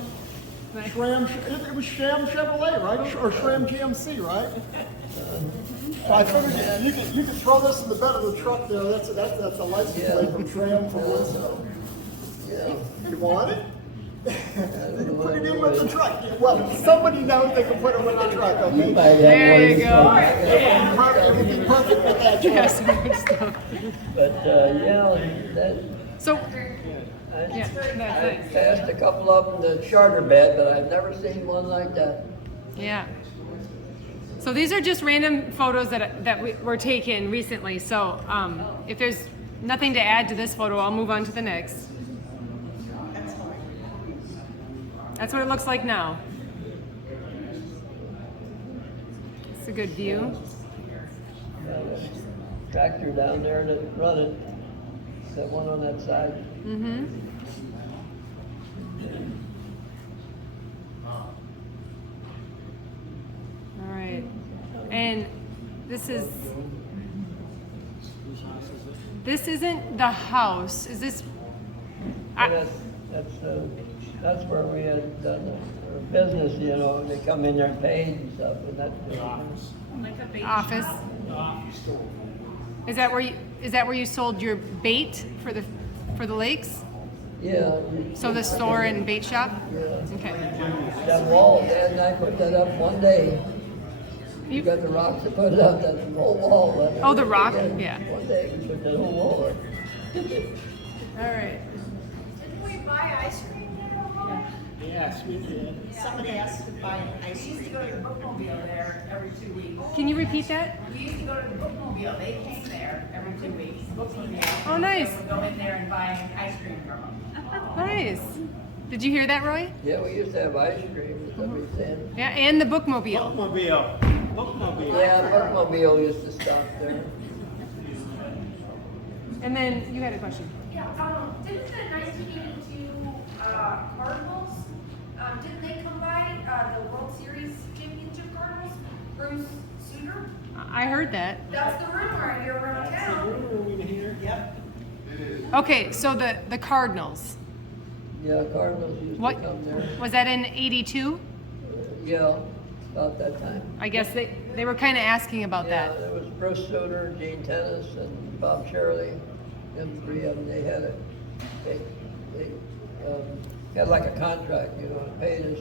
It was Schram Chevrolet, right? Or Schram GMC, right? So I figured you could throw this in the bed of the truck there. That's a license plate from Schram for this. Yeah. You want it? They can put it in with the truck. Well, somebody knows they can put it with the truck, okay? There you go. It would be perfect with that truck. Yes, good stuff. But, yeah, that, So, I that's it. passed a couple of them to charter bed, but I've never seen one like that. Yeah. So these are just random photos that were taken recently. So if there's nothing to add to this photo, I'll move on to the next. That's what it looks like now. It's a good view. Got a tractor down there that's running. That one on that side. Mm-hmm. All right. And this isn't the house. Is this? That's where we had done our business, you know, they come in there and paid and stuff, and that's the office. Office. Is that where you sold your bait for the lakes? Yeah. So the store and bait shop? Yeah. Okay. That wall, Dad and I put that up one day. You got the rocks to put it up, that whole wall. Oh, the rock? Yeah. One day we put that whole wall up. All right. Didn't we buy ice cream there? Yes, we did. Somebody asked to buy an ice We used to cream. go to the bookmobile there every 2 weeks. Can you repeat that? We used to go to the bookmobile, they came there every 2 weeks, bookmobile. Oh, nice. We would go in there and buy ice cream from them. Nice. Did you hear that, Roy? Yeah, we used to have ice cream, somebody said. Yeah, and the bookmobile. Bookmobile. Yeah, Bookmobile used to stop there. And then you had a question. Yeah, didn't the 1982 Cardinals, didn't they come by the World Series championship Cardinals? Bruce Sutter? I heard that. That's the rumor I hear around town. Yep. Okay, so the Cardinals. Yeah, Cardinals used What to come there. was that in '82? Yeah, about that time. I guess they were kind of asking about Yeah, that. there was Bruce Sutter, Gene Tennis, and Bob Shirley. Them three of them, they had it. They had like a contract, you know, and paid us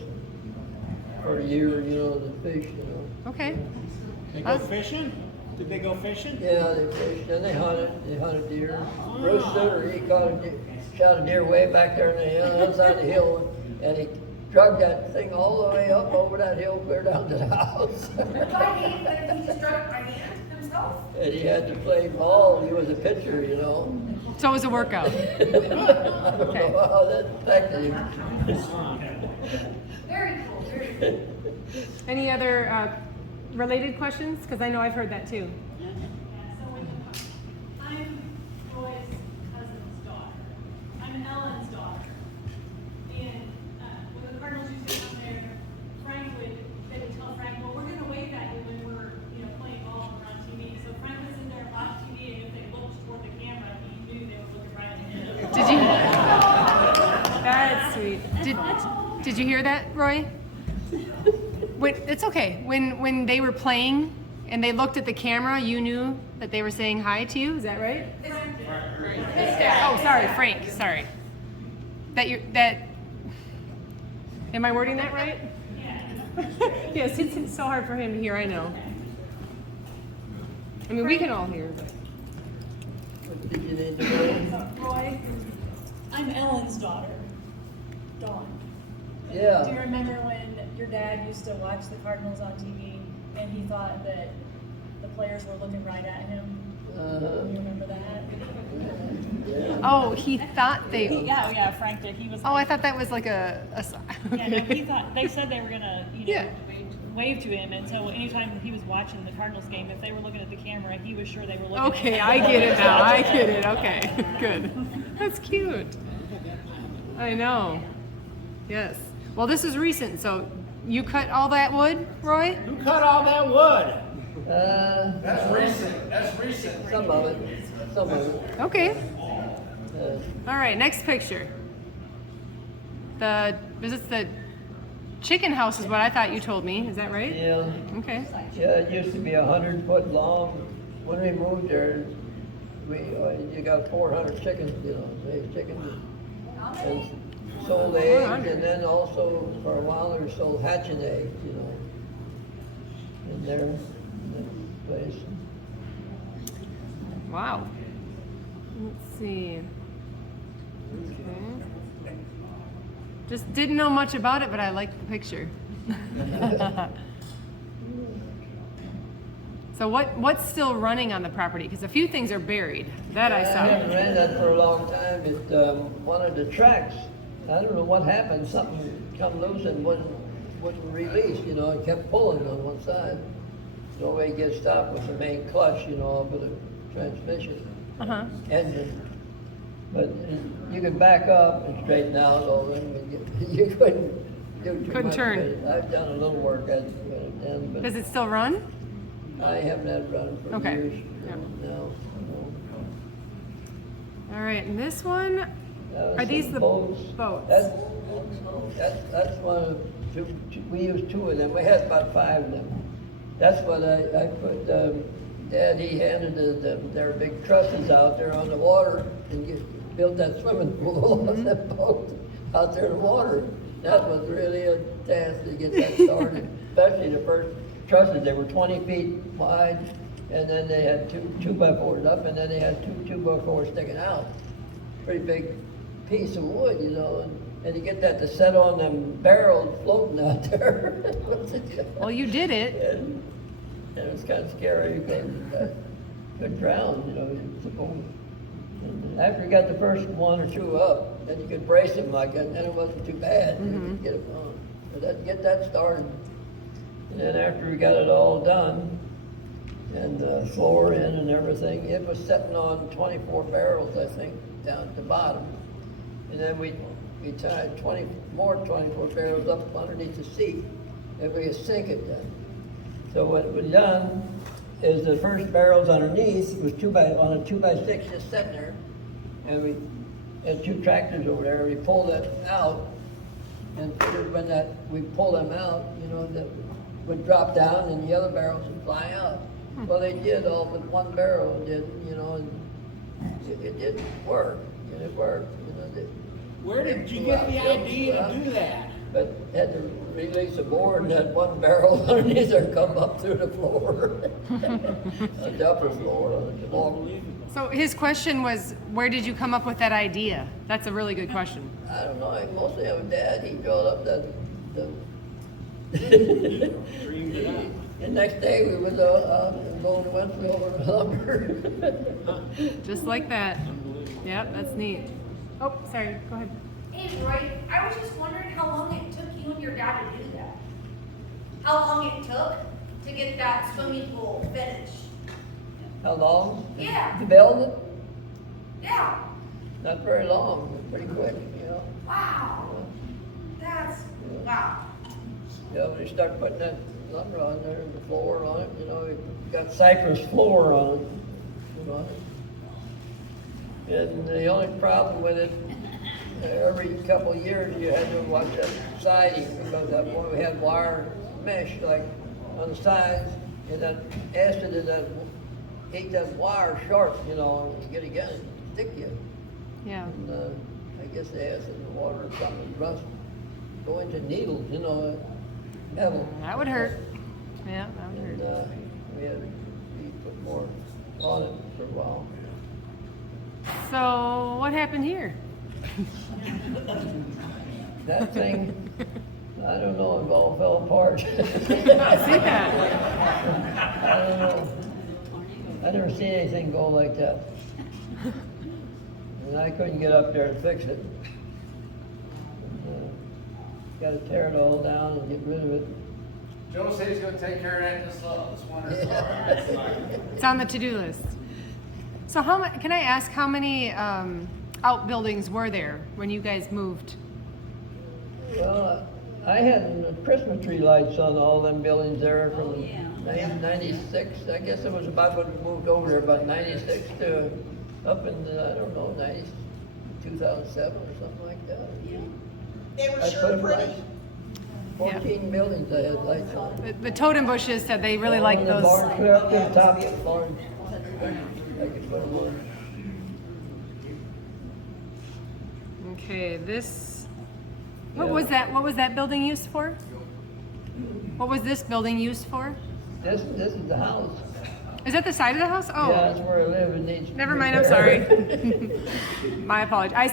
for a year, you know, to fish, you know. Okay. They go fishing? Did they go fishing? Yeah, they fished and they hunted deer. Bruce Sutter, he shot a deer way back there on the other side of the hill, and he drug that thing all the way up over that hill, clear down to the house. By hand, but he just drug it by hand himself? And he had to play ball. He was a pitcher, you know. So it was a workout. I don't know how that affected him. Very cool, very cool. Any other related questions? Because I know I've heard that too. I'm Roy's cousin's daughter. I'm Ellen's daughter. And when the Cardinals used to come there, they would tell Frank, well, we're going to wave at you when we're, playing ball or on TV. So Frank was in there and watched TV, and if they looked toward the camera, he knew they were looking right at him. Did you? That's sweet. Did you hear that, Roy? It's okay. When they were playing and they looked at the camera, you knew that they were saying hi to you. Is that right? Oh, sorry, Frank, sorry. Am I wording that right? Yes, it's so hard for him to hear, I know. I mean, we can all hear, but. What did you need to know? Roy, I'm Ellen's daughter, Dawn. Yeah. Do you remember when your dad used to watch the Cardinals on TV and he thought that the players were looking right at him? You remember that? Oh, he thought they. Yeah, Frank did. He was. Oh, I thought that was like a. Yeah, no, he thought they said they were gonna, wave to him, and so anytime he was watching the Cardinals game, if they were looking at the camera, he was sure they were looking. Okay, at I get it now. I get it. Okay, good. That's cute. I know. Yes. Well, this is recent, so you cut all that wood, Roy? Who cut all that wood? That's recent, that's recent. Some of it. Okay. All right, next picture. Is it the chicken house is what I thought you told me. Is that right? Yeah. Okay. Yeah, it used to be 100 foot long. When we moved there, you got 400 chickens, raised chickens. And sold eggs, and then also for a while they sold hatching eggs, in there, in that place. Wow. Let's see. Okay. Just didn't know much about it, but I liked the picture. So what's still running on the property? Because a few things are buried. That I saw. I haven't ran that for a long time. One of the tracks, I don't know what happened. Something come loose and wouldn't release. It kept pulling on one side. No way to get stopped with the main clutch, off of the transmission engine. But you could back up and straighten out all of them. You couldn't do too much. turn. I've done a little work at it. But Does it still run? I haven't had it run for years. Yeah. No. All right, and this one, are these the boats? That's one of two, we used two of them. We had about 5 of them. That's what I put, Dad, he handed their big trusses out there on the water and built that swimming pool on that boat out there in the water. That was really a task to get that started, especially the first trusses. They were 20 feet wide, and then they had two 2x4s up, and then they had two 2x4s sticking out. Pretty big piece of wood, and to get that to set on them barrels floating out there. Well, you did it. And it was kind of scary because you could drown, suppose. And after you got the first 1 or 2 up, then you could brace them like that, and then it wasn't too bad. You could get them on. But get that started. And then after we got it all done, and the floor in and everything, it was sitting on 24 barrels, I think, down at the bottom. And then we tied 24 barrels up underneath the seat, and we could sink it then. So what we done is the first barrels underneath was on a 2x6 just sitting there, and we had 2 tractors over there. We pulled that out, and when we pull them out, that would drop down, and the other barrels would fly out. Well, they did all but 1 barrel did, and it did work. It worked. Where did you get the idea to do that? But had to release a board and that 1 barrel underneath there come up through the floor. The upper floor on the wall. So his question was, where did you come up with that idea? That's a really good question. I don't know. I mostly have a dad. He drove up the the next day we was going to Wentzville over to lumber. Just like that. Yep, that's neat. Oh, sorry, go ahead. Hey, Roy, I was just wondering how long it took you and your dad to do that. How long it took to get that swimming pool finished. How long? Yeah. To build it? Yeah. Not very long, pretty quick, Wow. That's, wow. When you start putting that lumber on there and the floor on it, you got cypress floor on it, And the only problem with it, every couple of years you had to watch that siding because we had wire mesh like on the sides, and that acid in that ate that wire short, to get again, stick you. Yeah. And, I guess they acid in the water or something, rust, go into needles, you know, metal. That would hurt. Yeah, that would And, hurt. we put more on it for a while. So what happened here? That thing, I don't know, it all fell apart. See that? I don't know. I never seen anything go like that. And I couldn't get up there and fix it. Got to tear it all down and get rid of it. Joe says he's gonna take care of that this winter. It's on the to-do list. So can I ask how many outbuildings were there when you guys moved? Well, I had Christmas tree lights on all them buildings there from 1996. I guess it was about when we moved over there, about 96 to up in the, I don't know, 2007 or something like that. Yeah. They were I sure put up pretty. lights. 14 buildings I had lights on. The totem bushes said they really like The those. barn, clear up to the top of the barn. I could put them on. Okay, this. Yeah. What was that building used for? What was this building used for? This is the house. Is that the side of the house? Oh. Yeah, that's where I live. It needs. Never mind. I'm sorry. My apologies. I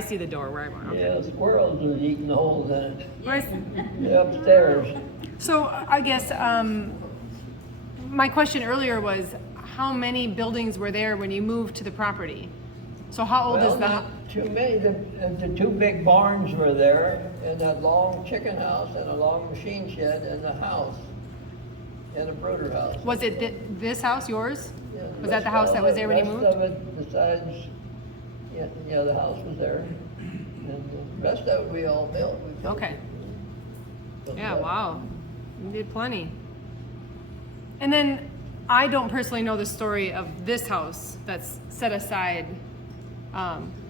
see the door where I went. Okay. Yeah, squirrels are eating the holes in it. Where's- They're upstairs. So I guess my question earlier was, how many buildings were there when you moved to the property? So how old Well, is the? not too many. The two big barns were there, and that long chicken house, and a long machine shed, and a house, and a brooder house. Was it this house yours? Yeah, Was that the house that was there when you moved? The rest of it, besides, yeah, the house was there, and the rest of it we all built. We built Okay. it. Yeah. Wow. You did plenty. And then I don't personally know the story of this house that's set aside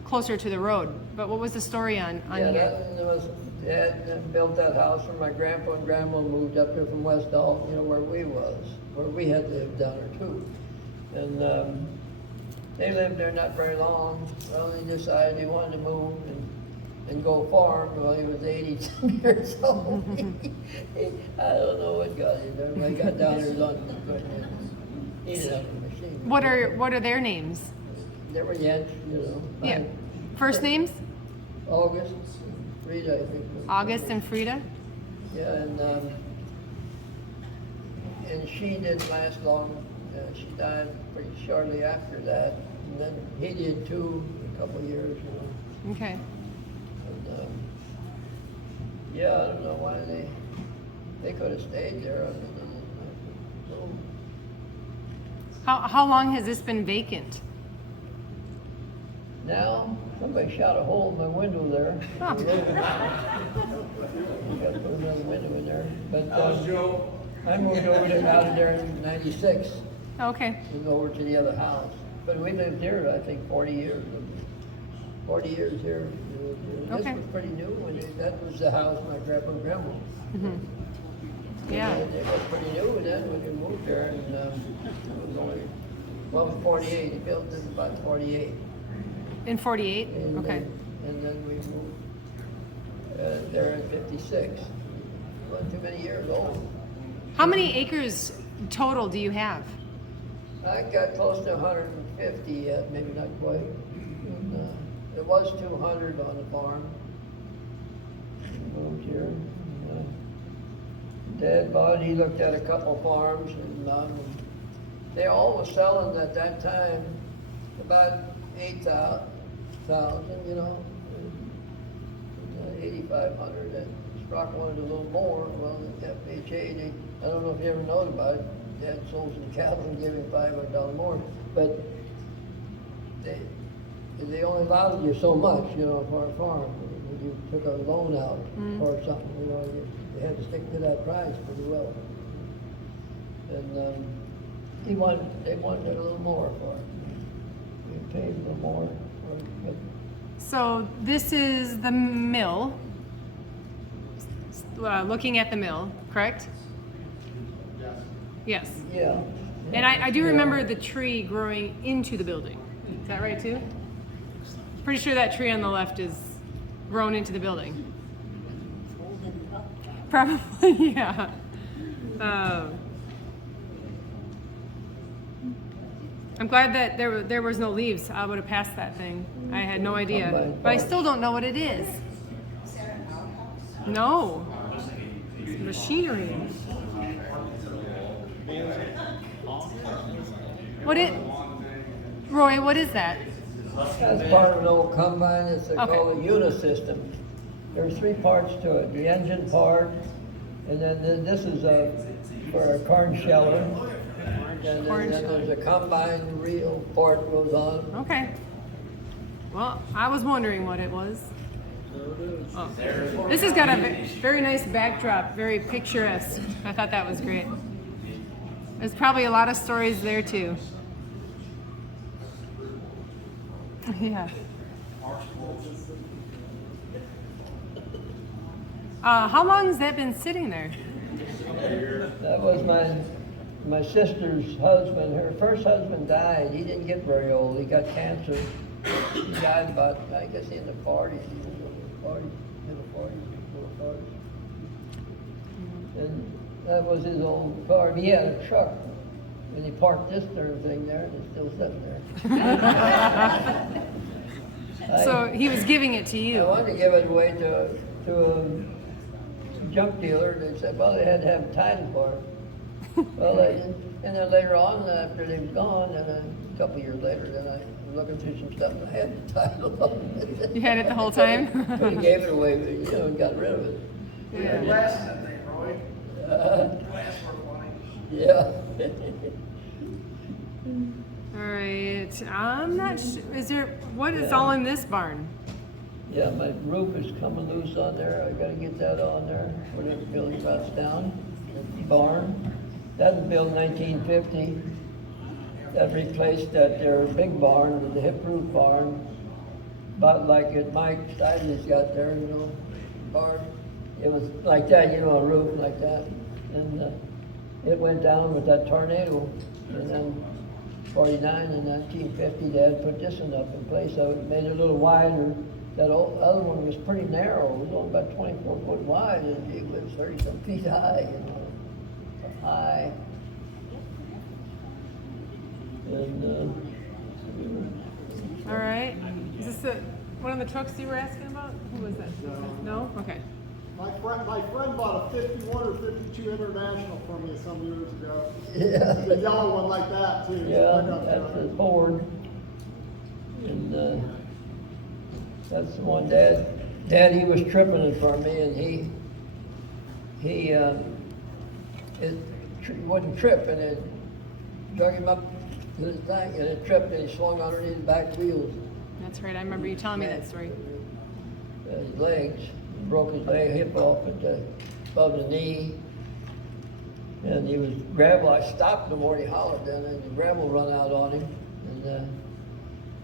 closer to the road. But what was the story on Yeah, here? that was, Dad built that house when my grandpa and grandma moved up here from West Dalton, you know, where we had lived down there too. And they lived there not very long. Well, they decided they wanted to move and go farm. Well, he was 80 years old. I don't know what got him there. When I got down there, he didn't have a machine. What are their names? They were Jentzsch, you know. Yeah. First names? August, Frida, I think. August and Frida? Yeah, and she didn't last long. She died pretty shortly after that. And then he did too, a couple of years, you know. Okay. And, yeah, I don't know why they could have stayed there. How long has this been vacant? Now, somebody shot a hole in my window there. Huh. We got to put another window in there. But Joe. I moved over there, out of there in '96. Okay. To go over to the other house. But we lived here, I think, 40 years. 40 years here. This Okay. was pretty new. That was the house my grandpa and grandma. Mm-hmm. Yeah. And it was pretty new, and then when we moved there, and it was only, well, it was 48. He built it about 48. In 48? And Okay. and then we moved there in 56. Wasn't too many years old. How many acres total do you have? I got close to 150 yet, maybe not quite. And, it was 200 on the farm. Moved here. Dad bought, he looked at a couple farms, and they all was selling at that time about 8,000, you know, 8,500. And Sprock wanted a little more. Well, the FHA, I don't know if you ever know about it. Dad sold some cattle and gave him $500 more, but they only allowed you so much, you know, for a farm. When you took a loan out or something, you know, you had to stick to that price pretty well. And they wanted a little more for it. We paid a little more for it, but So this is the mill. Looking at the mill, correct? Yes. yeah. And I do remember the tree growing into the building. Is that right too? Pretty sure that tree on the left is grown into the building. Probably, yeah. I'm glad that there was no leaves. I would have passed that thing. I had no idea. But I still don't know what it is. No. It's machinery. Roy, what is that? That's part of an old combine. It's called a unisystem. There's 3 parts to it. The engine part, and then this is for a corn sheller. And then there's a combine reel part goes on. Okay. Well, I was wondering what it was. Oh. This has got a very nice backdrop, very picturesque. I thought that was great. There's probably a lot of stories there too. Yeah. How long has that been sitting there? That was my sister's husband. Her first husband died. He didn't get very old. He got cancer. He died about, I guess, in the 40s. Middle 40s. And that was his old car. He had a truck. And he parked this darn thing there, and it's still sitting there. So he was giving it to you. I wanted to give it away to a junk dealer. They said, well, they had to have a title for it. Well, and then later on, after they was gone, and a couple years later, then I was looking through some stuff, and I had the title. You had it the whole time? But he gave it away, and got rid of it. Yeah. Glass in that thing, Roy. Glass for money. Yeah. All right. I'm not sure. What is all in this barn? Yeah, my roof is coming loose on there. I gotta get that on there when the building rots down. The barn, that was built in 1950. That replaced that there big barn with the hip roof barn. About like it Mike Stidley's got there, barn. It was like that, a roof like that. And it went down with that tornado. And then 49 and 1950, they had put this one up in place, so it made it a little wider. That other one was pretty narrow. It was only about 24 foot wide, and it was 30-some feet high, high. And, all right. Is this one of the trucks you were asking about? Who was that? No? Okay. My friend bought a 51 or 52 International from me some years ago. Yeah. The yellow one like that too. Yeah, that's the Ford. And that's the one Daddy was tripping it for me, and he wouldn't trip, and it drug him up to his back, and it tripped, and he swung underneath the back wheels. That's right. I remember you telling me that story. His legs, broke his leg, hip off above the knee, and he was gravel. I stopped him where he hollered then, and the gravel run out on him, and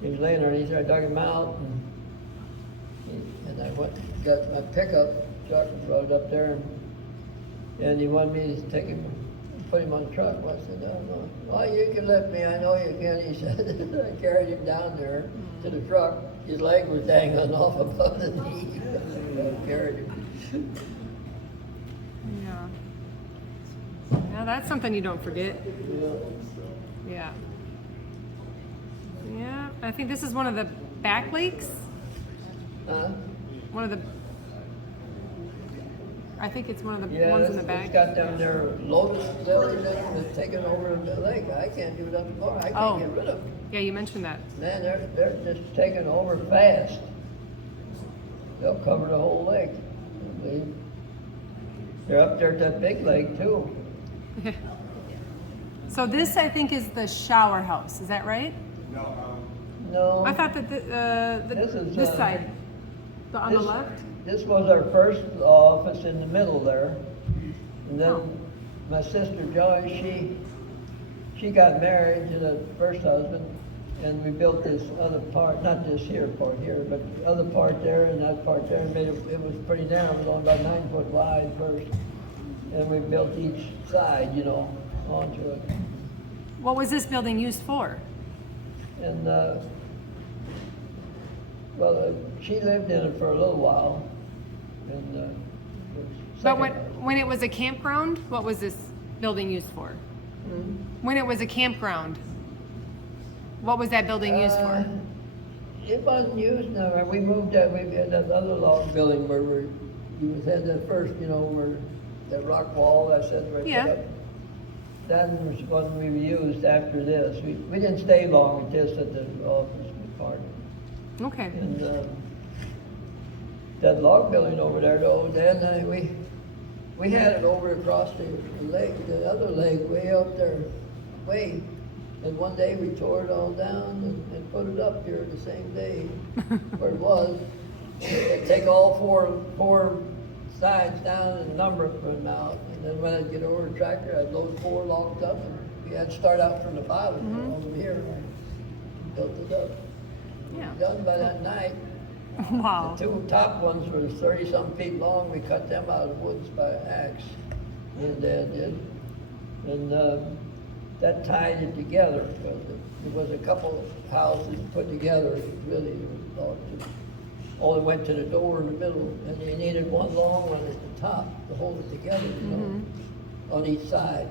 he was laying underneath there. I dug him out, and I got my pickup truck and brought it up there, and he wanted me to take him, put him on the truck. Well, I said, no. Well, you can lift me. I know you can. He said. I carried him down there to the truck. His leg was dangling off above the knee. I carried him. Yeah. Now that's something you don't forget. Yeah. Yeah. I think this is one of the back lakes. One of the. I think it's one of the ones in the back. It's got down there Lotus building that's taking over the lake. I can't do nothing more. I can't get rid of them. Yeah, you mentioned that. Man, they're just taking over fast. They'll cover the whole lake. I believe. They're up there at that big lake too. So this, I think, is the shower house. Is that right? No. I thought that this side, on the left. This was our first office in the middle there, and then my sister Joy, she got married to the first husband, and we built this other part, not this part here, but the other part there and that part there, and it was pretty narrow. It was only about 9 foot wide first, and we built each side, onto it. What was this building used for? And Well, she lived in it for a little while, and, But when it was a campground, what was this building used for? Hmm? When it was a campground, what was that building used for? It wasn't used now. We moved that, we had that other log building where you had that first, you know, where that rock wall, I said, right Yeah. up. That was what we used after this. We didn't stay long, just at the office part. Okay. And, that log building over there though, then we had it over across the lake, the other lake, way up there, and one day we tore it all down and put it up here the same day where it was. They'd take all four sides down and number them out, and then when I'd get over the tractor, I'd load 4 logs up, and we had to start out from the bottom over here and built it up. Yeah. Done by that night. Wow. The 2 top ones were 30-some feet long. We cut them out of the woods by axe. And Dad did. And that tied it together. There was a couple of houses put together. It really only went to the door in the middle, and you needed one long one at the top to hold it together, you know, on each side.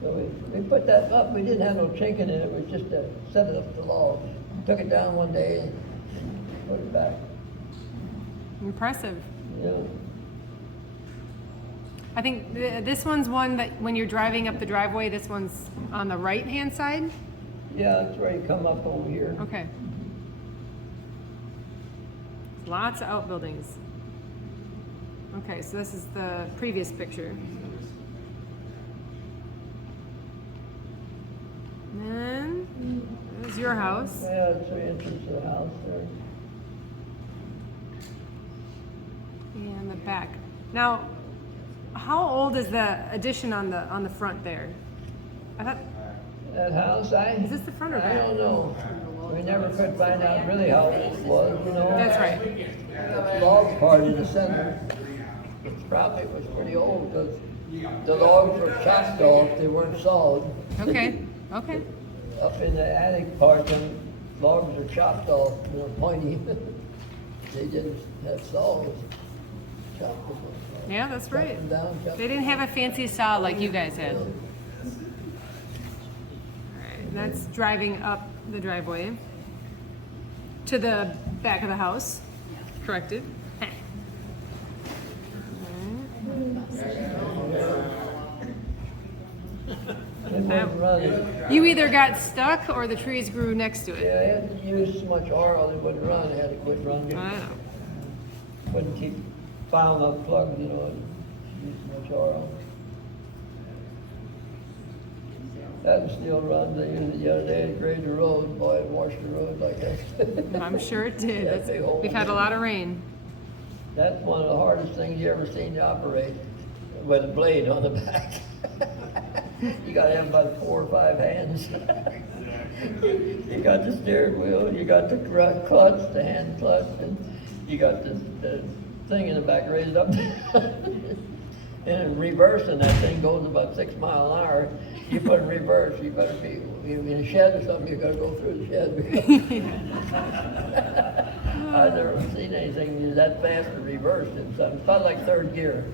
So we put that up. We didn't have no chink in it. It was just to set it up to logs. Took it down one day and put it back. Impressive. Yeah. I think this one's one that when you're driving up the driveway, this one's on the right-hand side? Yeah, that's where you come up over here. Okay. Lots of outbuildings. Okay, so this is the previous picture. And then there's your house. Yeah, that's the entrance to the house there. And the back. Now, how old is the addition on the front there? I thought. That house, Is this the front or back? I don't know. We never could find out really how old it was, you know. That's right. The log part in the center, it probably was pretty old, because the logs were chopped off, they weren't sawed. Okay, okay. Up in the attic part, the logs are chopped off, you know, pointy. They didn't have saws. Chopped them off. Yeah, that's right. Chopped them down, chopped They didn't have a fancy saw like you guys had. All right, that's driving up the driveway to the back of the house. Corrected. It wasn't running. You either got stuck or the trees grew next to Yeah, it. it hadn't used so much oil, it wouldn't run, it had to quit running. I know. Wouldn't keep filing up plugs, you know, and use so much oil. That was still run, they used it the other day to grade the road, boy, it washed the road like that. I'm sure it did. Yeah, That's- big hole. We've had a lot of rain. That's one of the hardest things you ever seen to operate, with a blade on the back. You gotta have about 4 or 5 hands. You got the steering wheel, you got the clutch, the hand clutch, and you got the thing in the back raised up. And in reversing, that thing goes about 6 miles an hour. You put in reverse, you better be in a shed or something, you gotta go through the shed. I've never seen anything that fast to reverse in something. It's about like 3rd gear.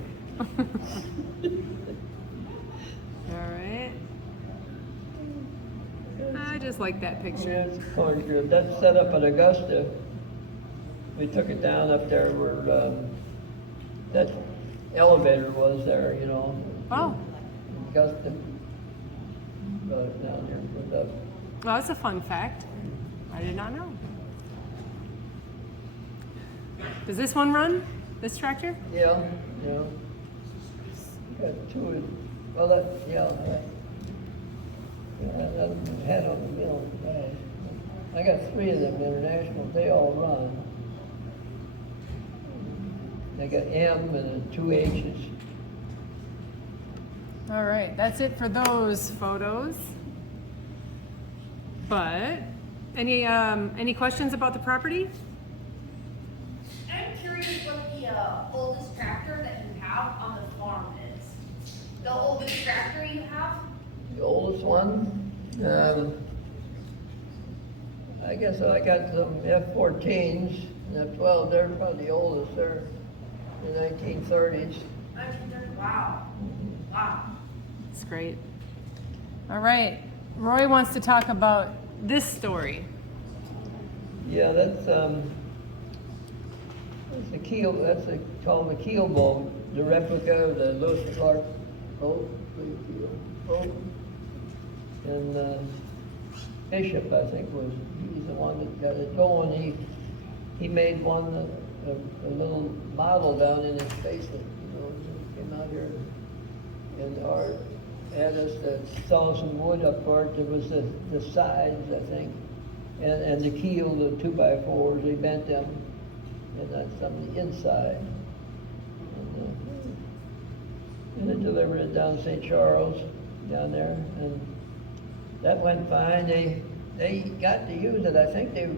All right. I just like that picture. Yeah, it's cornfield. That's set up at Augusta. We took it down up there where that elevator was there, you know. Oh, Augusta. Brought it down there and put it up. well, that's a fun fact. I did not know. Does this one run? This tractor? Yeah, yeah. Got 2 of, well, that, yeah, that had on the mill. I got 3 of them international, they all run. They got M and 2 H's. All right, that's it for those photos. But any questions about the property? I'm curious what the oldest tractor that you have on the farm is. The oldest tractor you have? The oldest one, I guess I got some F-14s, and F-12s, they're probably the oldest, they're in the 1930s. Wow. Wow. It's great. All right, Roy wants to talk about this story. Yeah, that's the keel, called the keel boat, the replica of the Lewis Clark boat, big keel boat. And Bishop, I think, he's the one that got it going. He made one, a little model down in his basement, came out here and Art had us to saw some wood up for it. There was the sides, I think, and the keel, the 2x4s, they bent them, and that's on the inside. And they delivered it down St. Charles, down there, and that went fine. They got to use it. I think they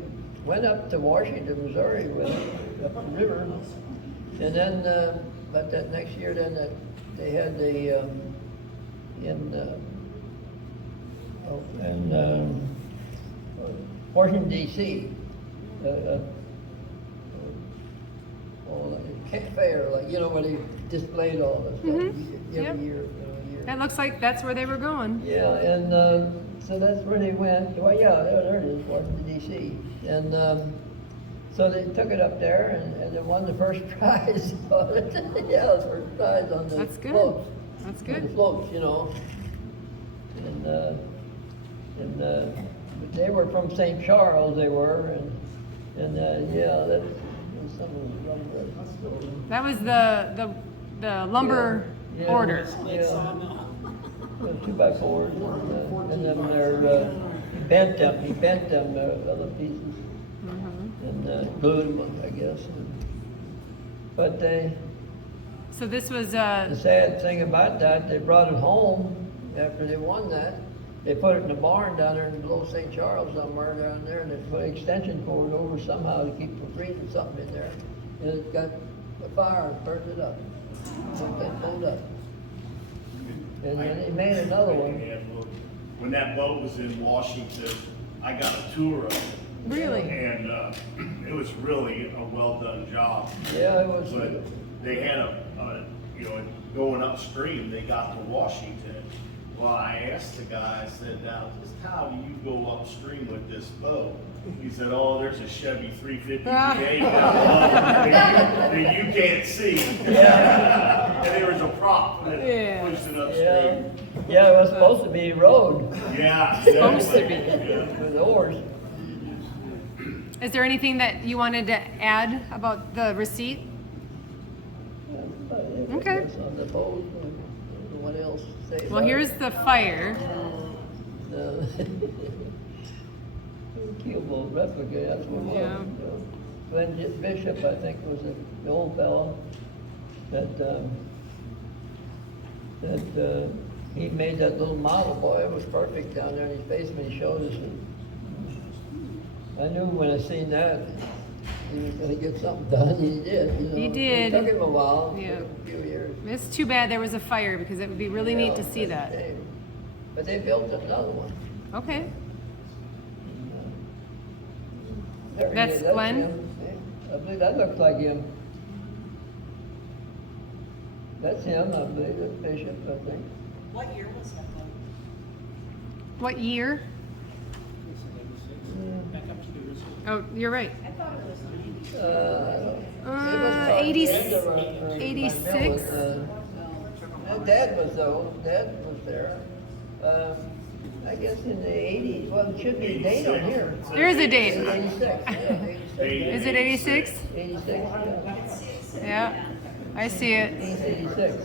went up to Washington, Missouri with it, up the river. And then, but that next year, then they had the, in Washington, D.C., fair, like, where they displayed all this stuff every year. That looks like that's where they were going. Yeah, and so that's where they went. Well, yeah, there it is, Washington, D.C. And so they took it up there and they won the first prize on it. Yeah, the first prize on the That's good. floats. That's On good. the floats, And they were from St. Charles, they were, and yeah, that's some of the lumber. That was the lumber order. Yeah. The 2x4s, and then they're, he bent them, other pieces, and glued them, I guess. But So this was, the sad thing about that, they brought it home after they won that. They put it in the barn down there below St. Charles somewhere down there, and they put an extension cord over somehow to keep from freezing something in there. And it got a fire and burned it up. So it got blown up. And then they made another one. When that boat was in Washington, I got a tour of it. Really? And it was really a well-done job. Yeah, it was. But they had going upstream, they got to Washington. Well, I asked the guy, I said, now, just how do you go upstream with this boat? He said, oh, there's a Chevy 350 V8 down below that you can't see. Yeah. And there was a prop that pushed it upstream. Yeah, it was supposed to be road. Yeah. Supposed to be. With oars. Is there anything that you wanted to add about the receipt? Okay. On the boat, what else? Well, here's the fire. The keel boat replica, that's what it was. Glenn Bishop, I think, was the old fellow that he made that little model. Boy, it was perfect down there in his basement. He showed us it. I knew when I seen that he was going to get something done. He did. He did. It took him a while. Yeah. A few years. It's too bad there was a fire because it would be really neat to see that. But they built another one. Okay. There he That's is, Glenn? him. I believe that looks like him. That's him, I believe. That's Bishop, I think. What year was that one? What year? Oh, you're right. I thought it was 90. 86? Dad was there. I guess in the 80s. Well, it should be a date on here. There's a date. 86. Yeah, 86. Is it 86? 86. Yeah, I see it. 86.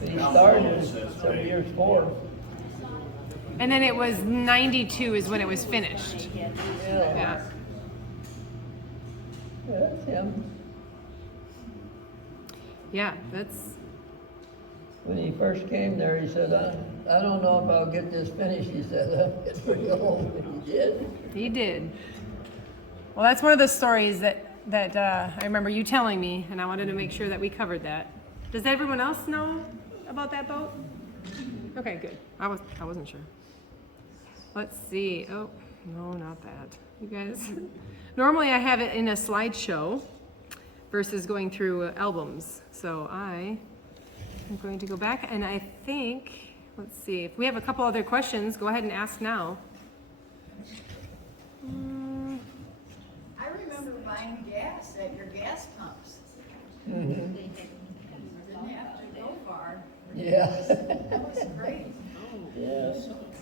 But he started some years before. And then it was 92 is when it was finished. Yeah. Yeah. Yeah, that's him. Yeah, that's. When he first came there, he said, I don't know if I'll get this finished. He said, it's pretty old. And he did. He did. Well, that's one of the stories that I remember you telling me, and I wanted to make sure that we covered that. Does everyone else know about that boat? Okay, good. I wasn't sure. Let's see. Oh, No, not that. You guys. Normally I have it in a slideshow versus going through albums. So I am going to go back and I think, let's see, if we have a couple other questions, go ahead and ask now. I remember buying gas at your gas pumps. Mhm. Didn't have to go far. Yeah. That was great. Yeah,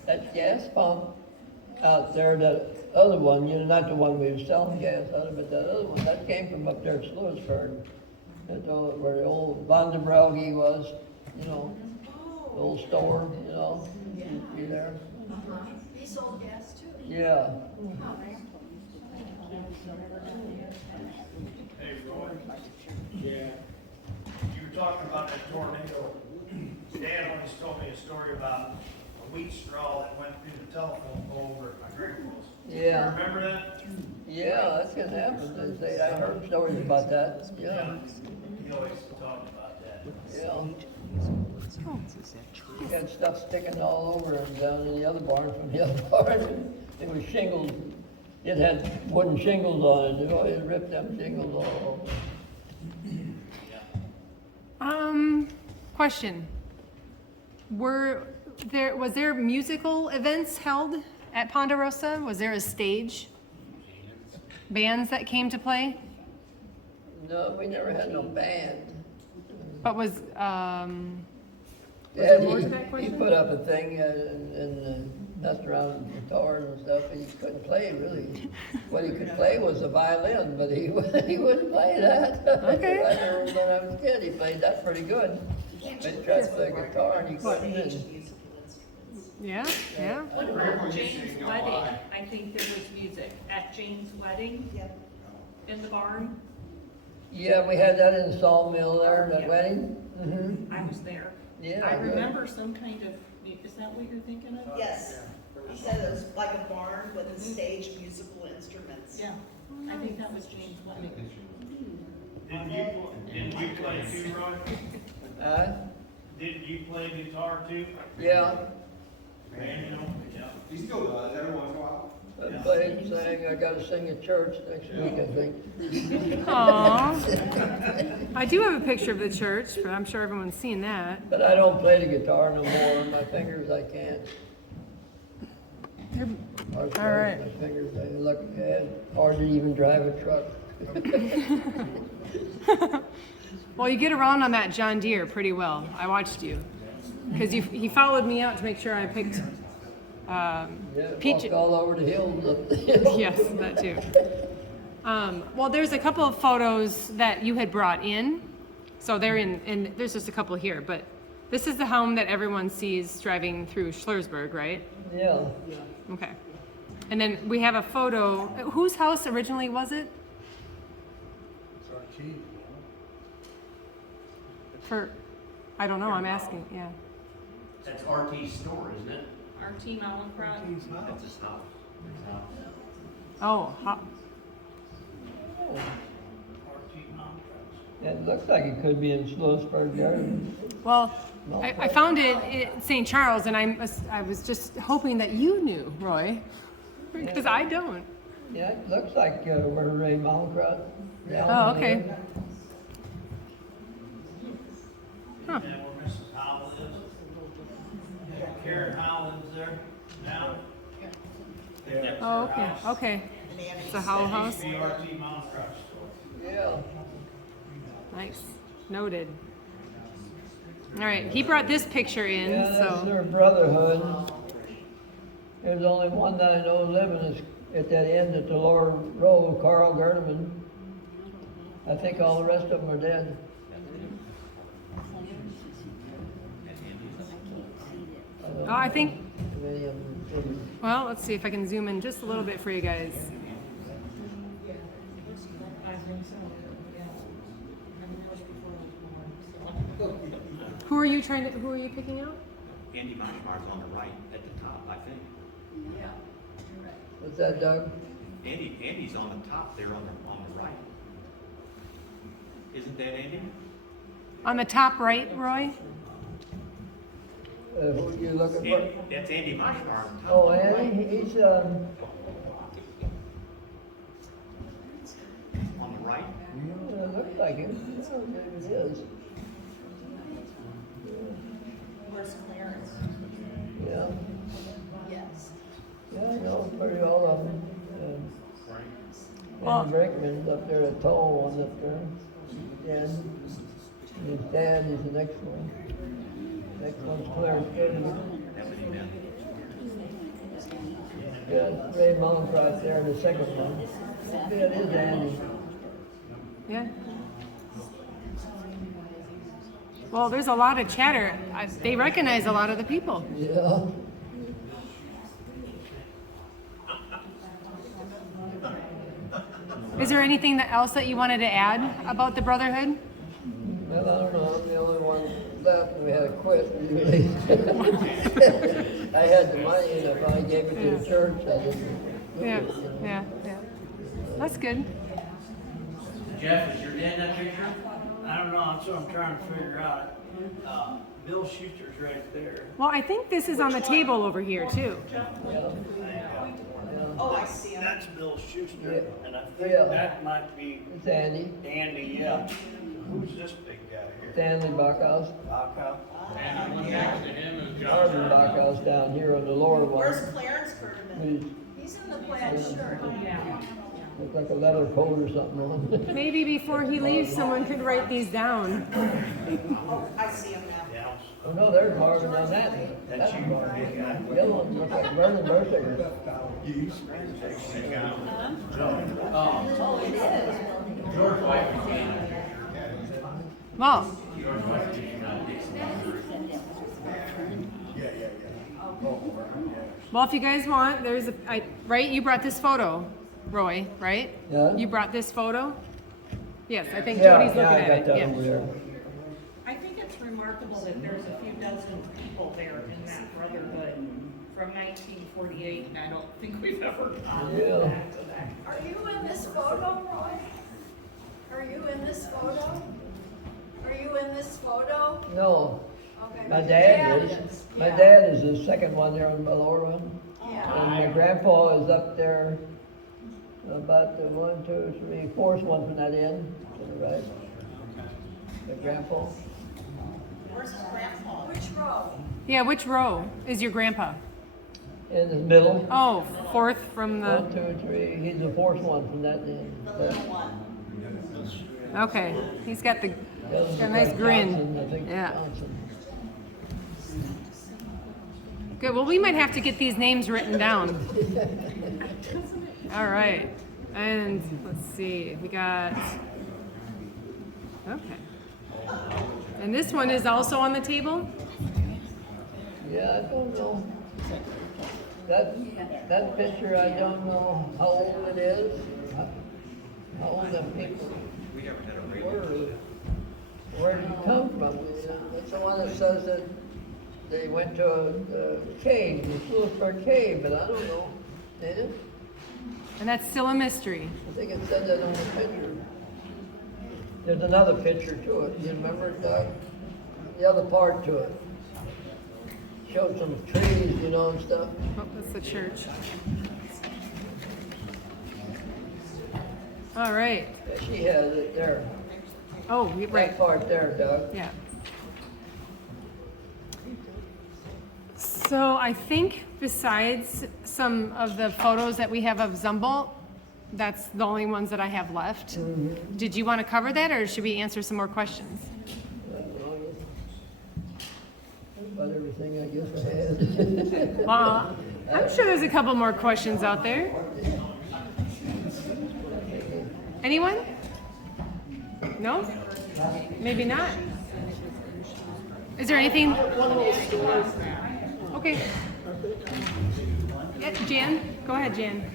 that gas pump out there, that other one, you know, not the one we were selling gas out of, but that other one, that came from up there at Schluersburg. That's where the old Bondebraugi was, you know, the old store, you know, used to be there. He sold gas too. Yeah. Hey, Roy. Yeah. You were talking about that tornado. Dad always told me a story about a wheat straw that went through the telephone pole over at my grandpa's. Yeah. Remember that? Yeah, that's gonna happen. They say, I heard stories about that. Yeah. He always talked about that. Yeah. You got stuff sticking all over and down in the other barn from the other barn. It was shingles. It had wooden shingles on it. They always ripped them shingles all over. Question. Was there musical events held at Ponde Rosa? Was there a stage? Bands that came to play? No, we never had no band. But was Yeah, there more to that he question? put up a thing and messed around with guitars and stuff, and he couldn't play really. What he could play was the violin, but he wouldn't play that. Okay. I remember when I was a kid, he played that pretty good. But he tried to play guitar and he couldn't. And, Yeah, yeah. What about Jane's wedding? I think there was music at Jane's wedding. Yep. In the barn. yeah, we had that in the sawmill there, that Yeah. wedding. Mm-hmm. I was there. Yeah. I good. remember some kind of, is that what you're thinking of? Yes, he said it was like a barn with a stage musical instruments. Yeah, I think that was Jane's wedding. Didn't you play too, Roy? Didn't you play guitar too? Yeah. Banjo? Yeah. He still does, every once in a while. I played, sang, I gotta sing at church next week, I think. Aww. I do have a picture of the church, but I'm sure everyone's seen that. But I don't play the guitar no more, my fingers, I can't. All right. My fingers, I look, hard to even drive a truck. Well, you get around on that John Deere pretty well. I watched you. Because he followed me out to make sure I picked peach. Walked all over the hills. Yes, that too. Well, there's a couple of photos that you had brought in. So they're and there's just a couple here, but this is the home that everyone sees driving through Schluersburg, right? Yeah. Okay. And then we have a photo. Whose house originally was it? I don't know, I'm asking, yeah. That's RT's store, isn't it? RT Mallinckrodt. That's his house. Oh, It looks like it could be in Schluersburg Garden. well, I found it at St. Charles, and I was just hoping that you knew, Roy, because I don't. Yeah, it looks like where Ray Mallinckrodt. Oh, okay. Huh. And where Mrs. Howell is. Karen Howland's there now. Oh, okay, okay. It's a Howell house? The RT Mallinckrodt store. Yeah. Nice, noted. All right, he brought this picture in, Yeah, that's so. their brotherhood. There's only one that I know living at that end at the lower row, Carl Gerdeman. I think all the rest of them are dead. Oh, I think, Many of them didn't. well, let's see if I can zoom in just a little bit for you guys. Who are you picking out? Andy Mashmar's on the right at the top, I think. Yeah. What's that, Doug? Andy's on the top there on the right. Isn't that Andy? On the top right, Roy? Who are you looking for? That's Andy Mashmar on top. Oh, Andy, he's looks like him. Yeah, maybe it is. Where's Clarence? Yeah. Yes. Yeah, I know pretty all of them. Well- And Brickman's up there, a tall one up there. And his dad is the next one. Next one's Clarence Kennedy. Yeah, Ray Mullins right there, the second one. Yeah, it is Andy. Yeah. Well, there's a lot of chatter. They recognize a lot of the people. Yeah. Is there anything else that you wanted to add about the Brotherhood? Well, I don't know, I'm the only one left, and we had to quit. I had the money, and if I gave it to the church, I didn't. Yeah, yeah, yeah. That's good. Jeff, is your dad in that picture? I don't know, that's what I'm trying to figure out. Bill Schuster's right there. Well, I think this is on the table over here too. Oh, I see him. That's Bill Schuster, Yeah. and I think Yeah. that might be It's Andy, Andy, yeah. Who's this big guy here? Stanley Backhouse, Baca? Marvin Backhouse down here on the lower Where's one. Clarence Ferdinand? Who's- He's in the plaid shirt. Looks like a leather coat or something on. Maybe before he leaves, someone could write these down. Oh, I see him now. Oh, no, there's Marvin on that. That's Marvin. The other one looks like Vernon Mercer. Oh, it is. George White. Well, well, if you guys want, there's a, right, you brought this photo, Roy, right? Yeah. You brought this photo? Yes, I think Yeah, Jody's yeah, looking I at got it, that yeah. over there. I think it's remarkable that there's a few dozen people there in that brotherhood from 1948, and I don't think we've ever gone Yeah. back to that. Are you in this photo, Roy? Are you in this photo? Are you in this photo? No, Okay. my but dad your is. My Yeah. dad is the second one there on the lower one. Yeah. And my grandpa is up there, about the 1, 2, 3, fourth one from that end, to the right. The grandpa. Where's his grandpa? Which row? Yeah, which row is your grandpa? In the middle. Oh, fourth from the, 1, 2, 3, he's the fourth one from that end. The little one. okay, he's got the, That he's got a nice like grin. Johnson, I think Yeah. Johnson. Good, well, we might have to get these names written down. All right, and let's see, we got, okay. And this one is also on the table? Yeah, I don't know. That picture, I don't know how old it is, how old the people were. Where did it come from? That's the one that says that they went to a cave, the Schluersburg cave, but I don't know. Did it? And that's still a mystery. I think it said that on the picture. There's another picture to it. You remember it, Doug? The other part to it. Showed some trees, you know, and stuff. Oh, that's the church. All right. Yeah, she has it there. Oh, right. That part there, Doug. Yeah. So I think besides some of the photos that we have of Zumwalt, that's the only ones that I have left. Did you want to cover that, or should we answer some more questions? About everything I guess I had. Well, I'm sure there's a couple more questions out there. Anyone? No? Maybe not. Is there anything? Okay. Yeah, Jan? Go ahead, Jan.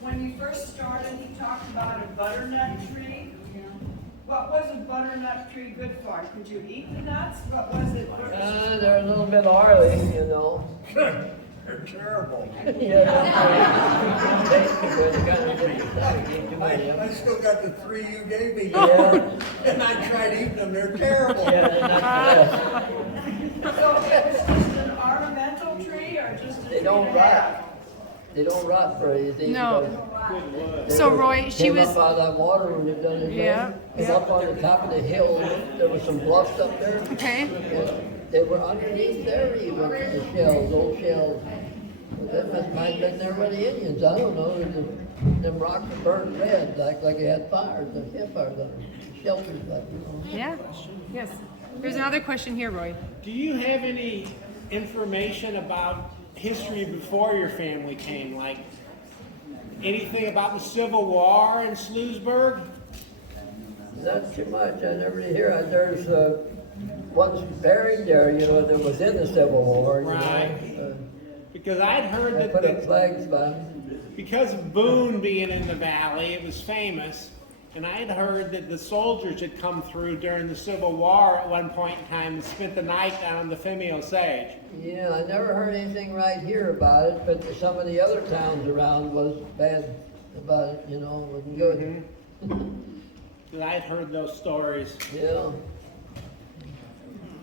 When you first started, he talked about a butternut tree. What was a butternut tree good for? Could you eat the nuts? What was it? They're a little bit oily, you know. They're terrible. Yeah, I still got the 3 you gave me. Yeah. And I tried eating them, they're terrible. Yeah, they're not the So it's just an ornamental tree or just a tree They don't to ripe. have? They don't rot very easy. No. because So they Roy, she came was, up out of that water when it done it. Yeah, And yeah. up on the top of the hill, there was some bluffs up there. okay, And they were underneath there even, the shells, old shells. That might have been there by the Indians, I don't know. Them rocks were burnt red, like they had fires, the campfires under them, shelters, like, you know. yeah, yes. There's another question here, Roy. Do you have any information about history before your family came? Like anything about the Civil War in Schluersburg? Not too much, I never did hear. There's one's buried there, you know, that was in the Civil War. You Right. know. Because I'd heard I that, put up that flags by. because of Boone being in the valley, it was famous. And I had heard that the soldiers had come through during the Civil War at one point in time and spent the night down on the Femi Osage. Yeah, I never heard anything right here about it, but some of the other towns around was bad about it, you know, wasn't good. And I had heard those stories. Yeah.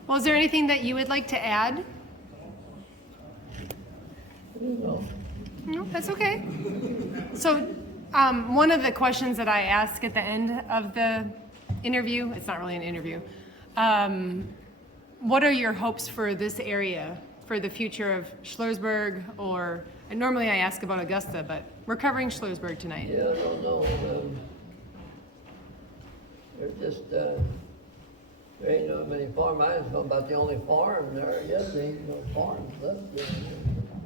Well, is there anything that you would like to add? No. No, that's okay. So, one of the questions that I ask at the end of the interview, it's not really an interview, what are your hopes for this area, for the future of Schluersburg, or, and normally I ask about Augusta, but we're covering Schluersburg tonight. Yeah, I don't know. There's just, there ain't no many farm. I was talking about the only farm there. Yes, there ain't no farms left there.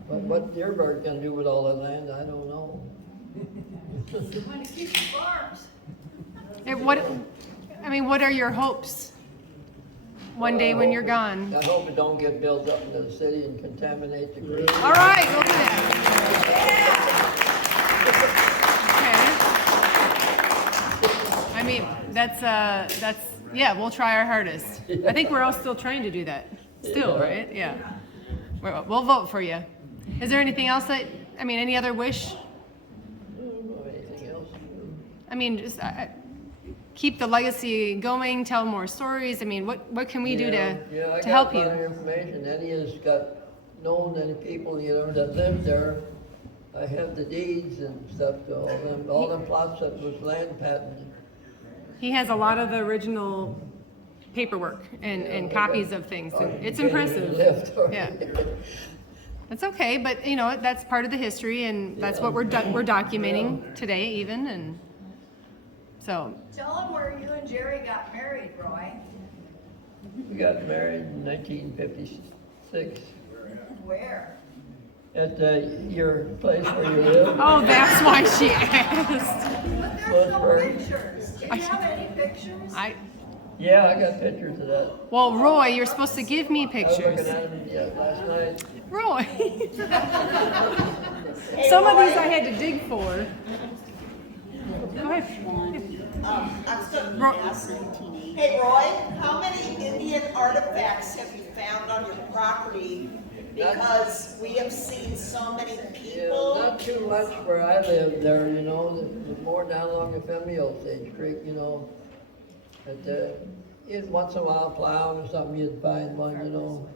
But what Deerberg's gonna do with all that land, I don't know. Want to keep the farms. And what are your hopes one day when you're gone? I hope it don't get built up into the city and contaminate the green. All right, we'll do that. Okay. I mean, that's, yeah, we'll try our hardest. I think we're all still trying to do that. Still, Yeah. right? Yeah. We'll vote for you. Is there anything else any other wish? I don't know anything else. I mean, just keep the legacy going, tell more stories. I mean, what can we do to help I you? got a lot of information. Eddie has got known any people, you know, that lived there. I have the deeds and stuff to all them plots that was land patented. He has a lot of the original paperwork and copies of things. And it's Okay, impressive. left already. Yeah. That's okay, but you know, that's part of the history, and that's what we're documenting today even, and so. Tell them where you and Jerry got married, Roy. We got married in 1956 Where? at your place where you live. Oh, that's why she asked. But there's no Schluersburg. pictures. Do you have any pictures? Yeah, I got pictures of that. Well, Roy, you're supposed to give me I was pictures. looking at them last night. Roy. Some of these I had to dig for. Go ahead. I'm still asking. Hey, Roy, how many Indian artifacts have you found on your property? Because we have seen so many Yeah, people. not too much where I live there, you know, the more down along the Femi Osage Creek, you know. But once in a while plowing or something, you'd find one, you know,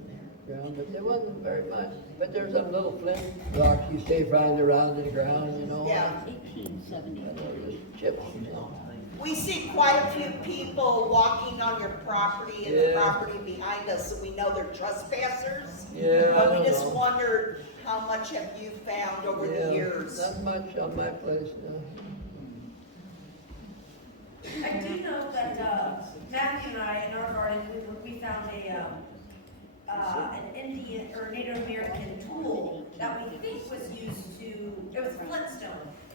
ground, but there wasn't very much. But there's some little flint rocks you stay finding around in the ground, you know. Yeah. 1870. Just chips, you know. We see quite a few people walking on your property and the Yeah. property behind us, so we know they're trespassers. Yeah, But I we don't just know. wondered, how much have you found over Yeah, the years? not much on my place, no. I do know that Matthew and I, in our garden, we found an Indian or Native American tool that we think was used to, it was Flintstone.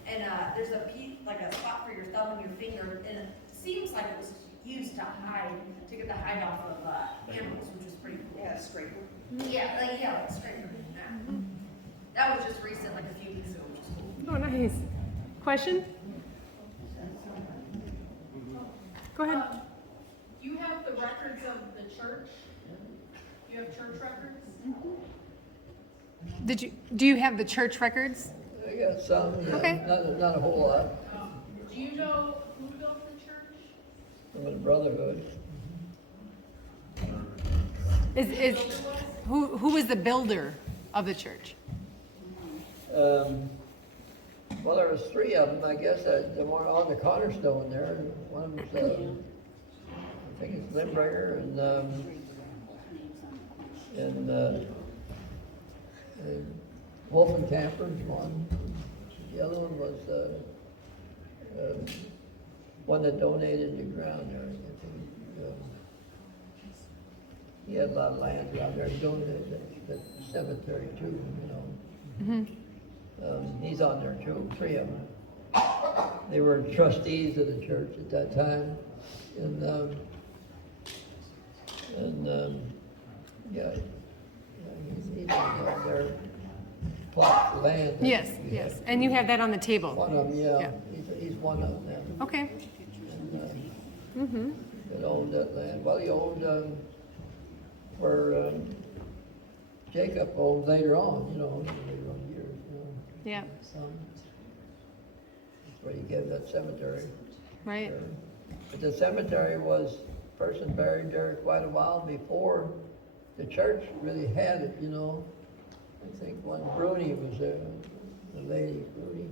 And there's a piece, like a spot for your thumb and your finger, and it seems like it was used to get the hide off of animals, which was pretty cool. Yeah, scraper. Yeah, like scraper. Yeah. That was just recent, like a few weeks ago, which was cool. Oh, nice. Question? Go ahead. You have the records of the church? You have church records? Do you have the church records? I got some, yeah, Okay. not a whole lot. Do you know who built the church? From the Brotherhood. Who was the builder of the church? Well, there was three of them, I guess, that were on the cornerstone there. One was, I think it's Limbringer, and Wolfenkamper's one. The other one was one that donated the ground there. I think, he had a lot of land around there. He donated the cemetery too, you know. He's on there too, three of them. They were trustees of the church at that time, yeah, he's on there, plot of land. Yes, yes, and you have that on the table. One of them, yeah. He's one of them. Okay. And, that owned that land. Well, he owned where Jacob owned later on, you know, later on years, you know. Yeah. That's where he gave that cemetery. Right. But the cemetery was person buried there quite a while before the church really had it, you know. I think when Bruni was there, the lady Bruni,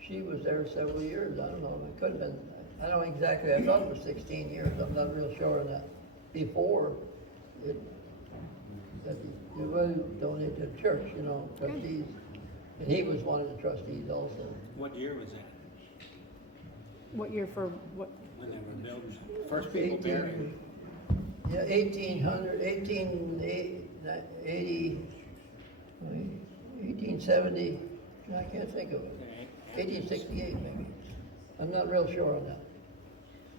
she was there several years. I don't know, it could have been, I don't know exactly, I thought it was 16 years, I'm not real sure on that. Before it was donated to the church, you know, trustees. And he was one of the trustees also. What year was that? What year for what? When they were built? First people buried? Yeah, 1870, I can't think of it. 1868 maybe. I'm not real sure on that.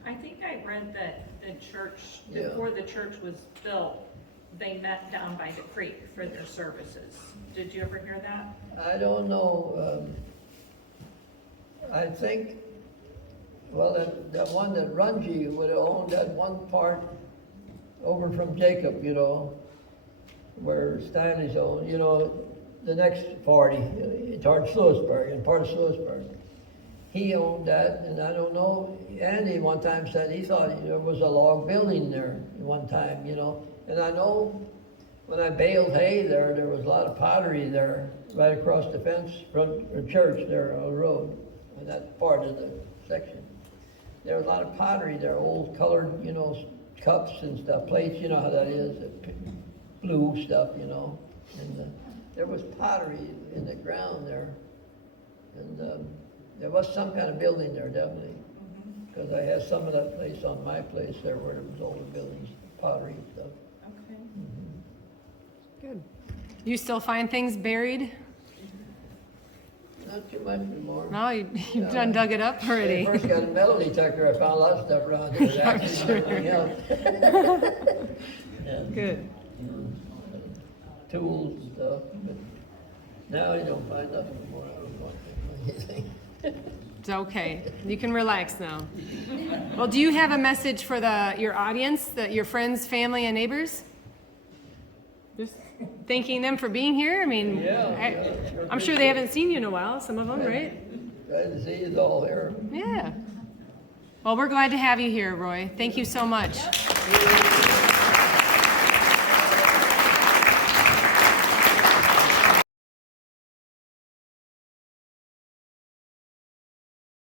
I think I read that the church, Yeah. before the church was built, they met down by the creek for their services. Did you ever hear that? I don't know, I think, well, that one that Runge would have owned that one part over from Jacob, you know, where Stanley's owned, you know, the next party, towards Schluersburg, and part of Schluersburg. He owned that, and I don't know, Andy one time said he thought there was a log building there one time, you know. And I know when I baled hay there was a lot of pottery there, right across the fence from the church there on the road, and that part of the section. There was a lot of pottery there, old colored, you know, cups and stuff, plates, you know how that is, blue stuff, you know. And there was pottery in the ground there, and there was some kind of building there, definitely, because I had some of that place on my place there where there was older buildings, pottery and stuff. Okay. Good. You still find things buried? Not too much anymore. No, you've done dug it up already. When I first got a metal detector, I found a lot of stuff around here that I'm actually sure. everything else. And, Good. Tools and stuff, but now you don't find nothing anymore. I don't want anything. It's okay. You can relax now. Well, do you have a message for your audience, your friends, family, and neighbors? Just thanking them for being here. I mean, I'm sure they haven't seen you in a while, some of them, right? Glad to see you all here. Yeah. Well, we're glad to have you here, Roy. Thank you so much.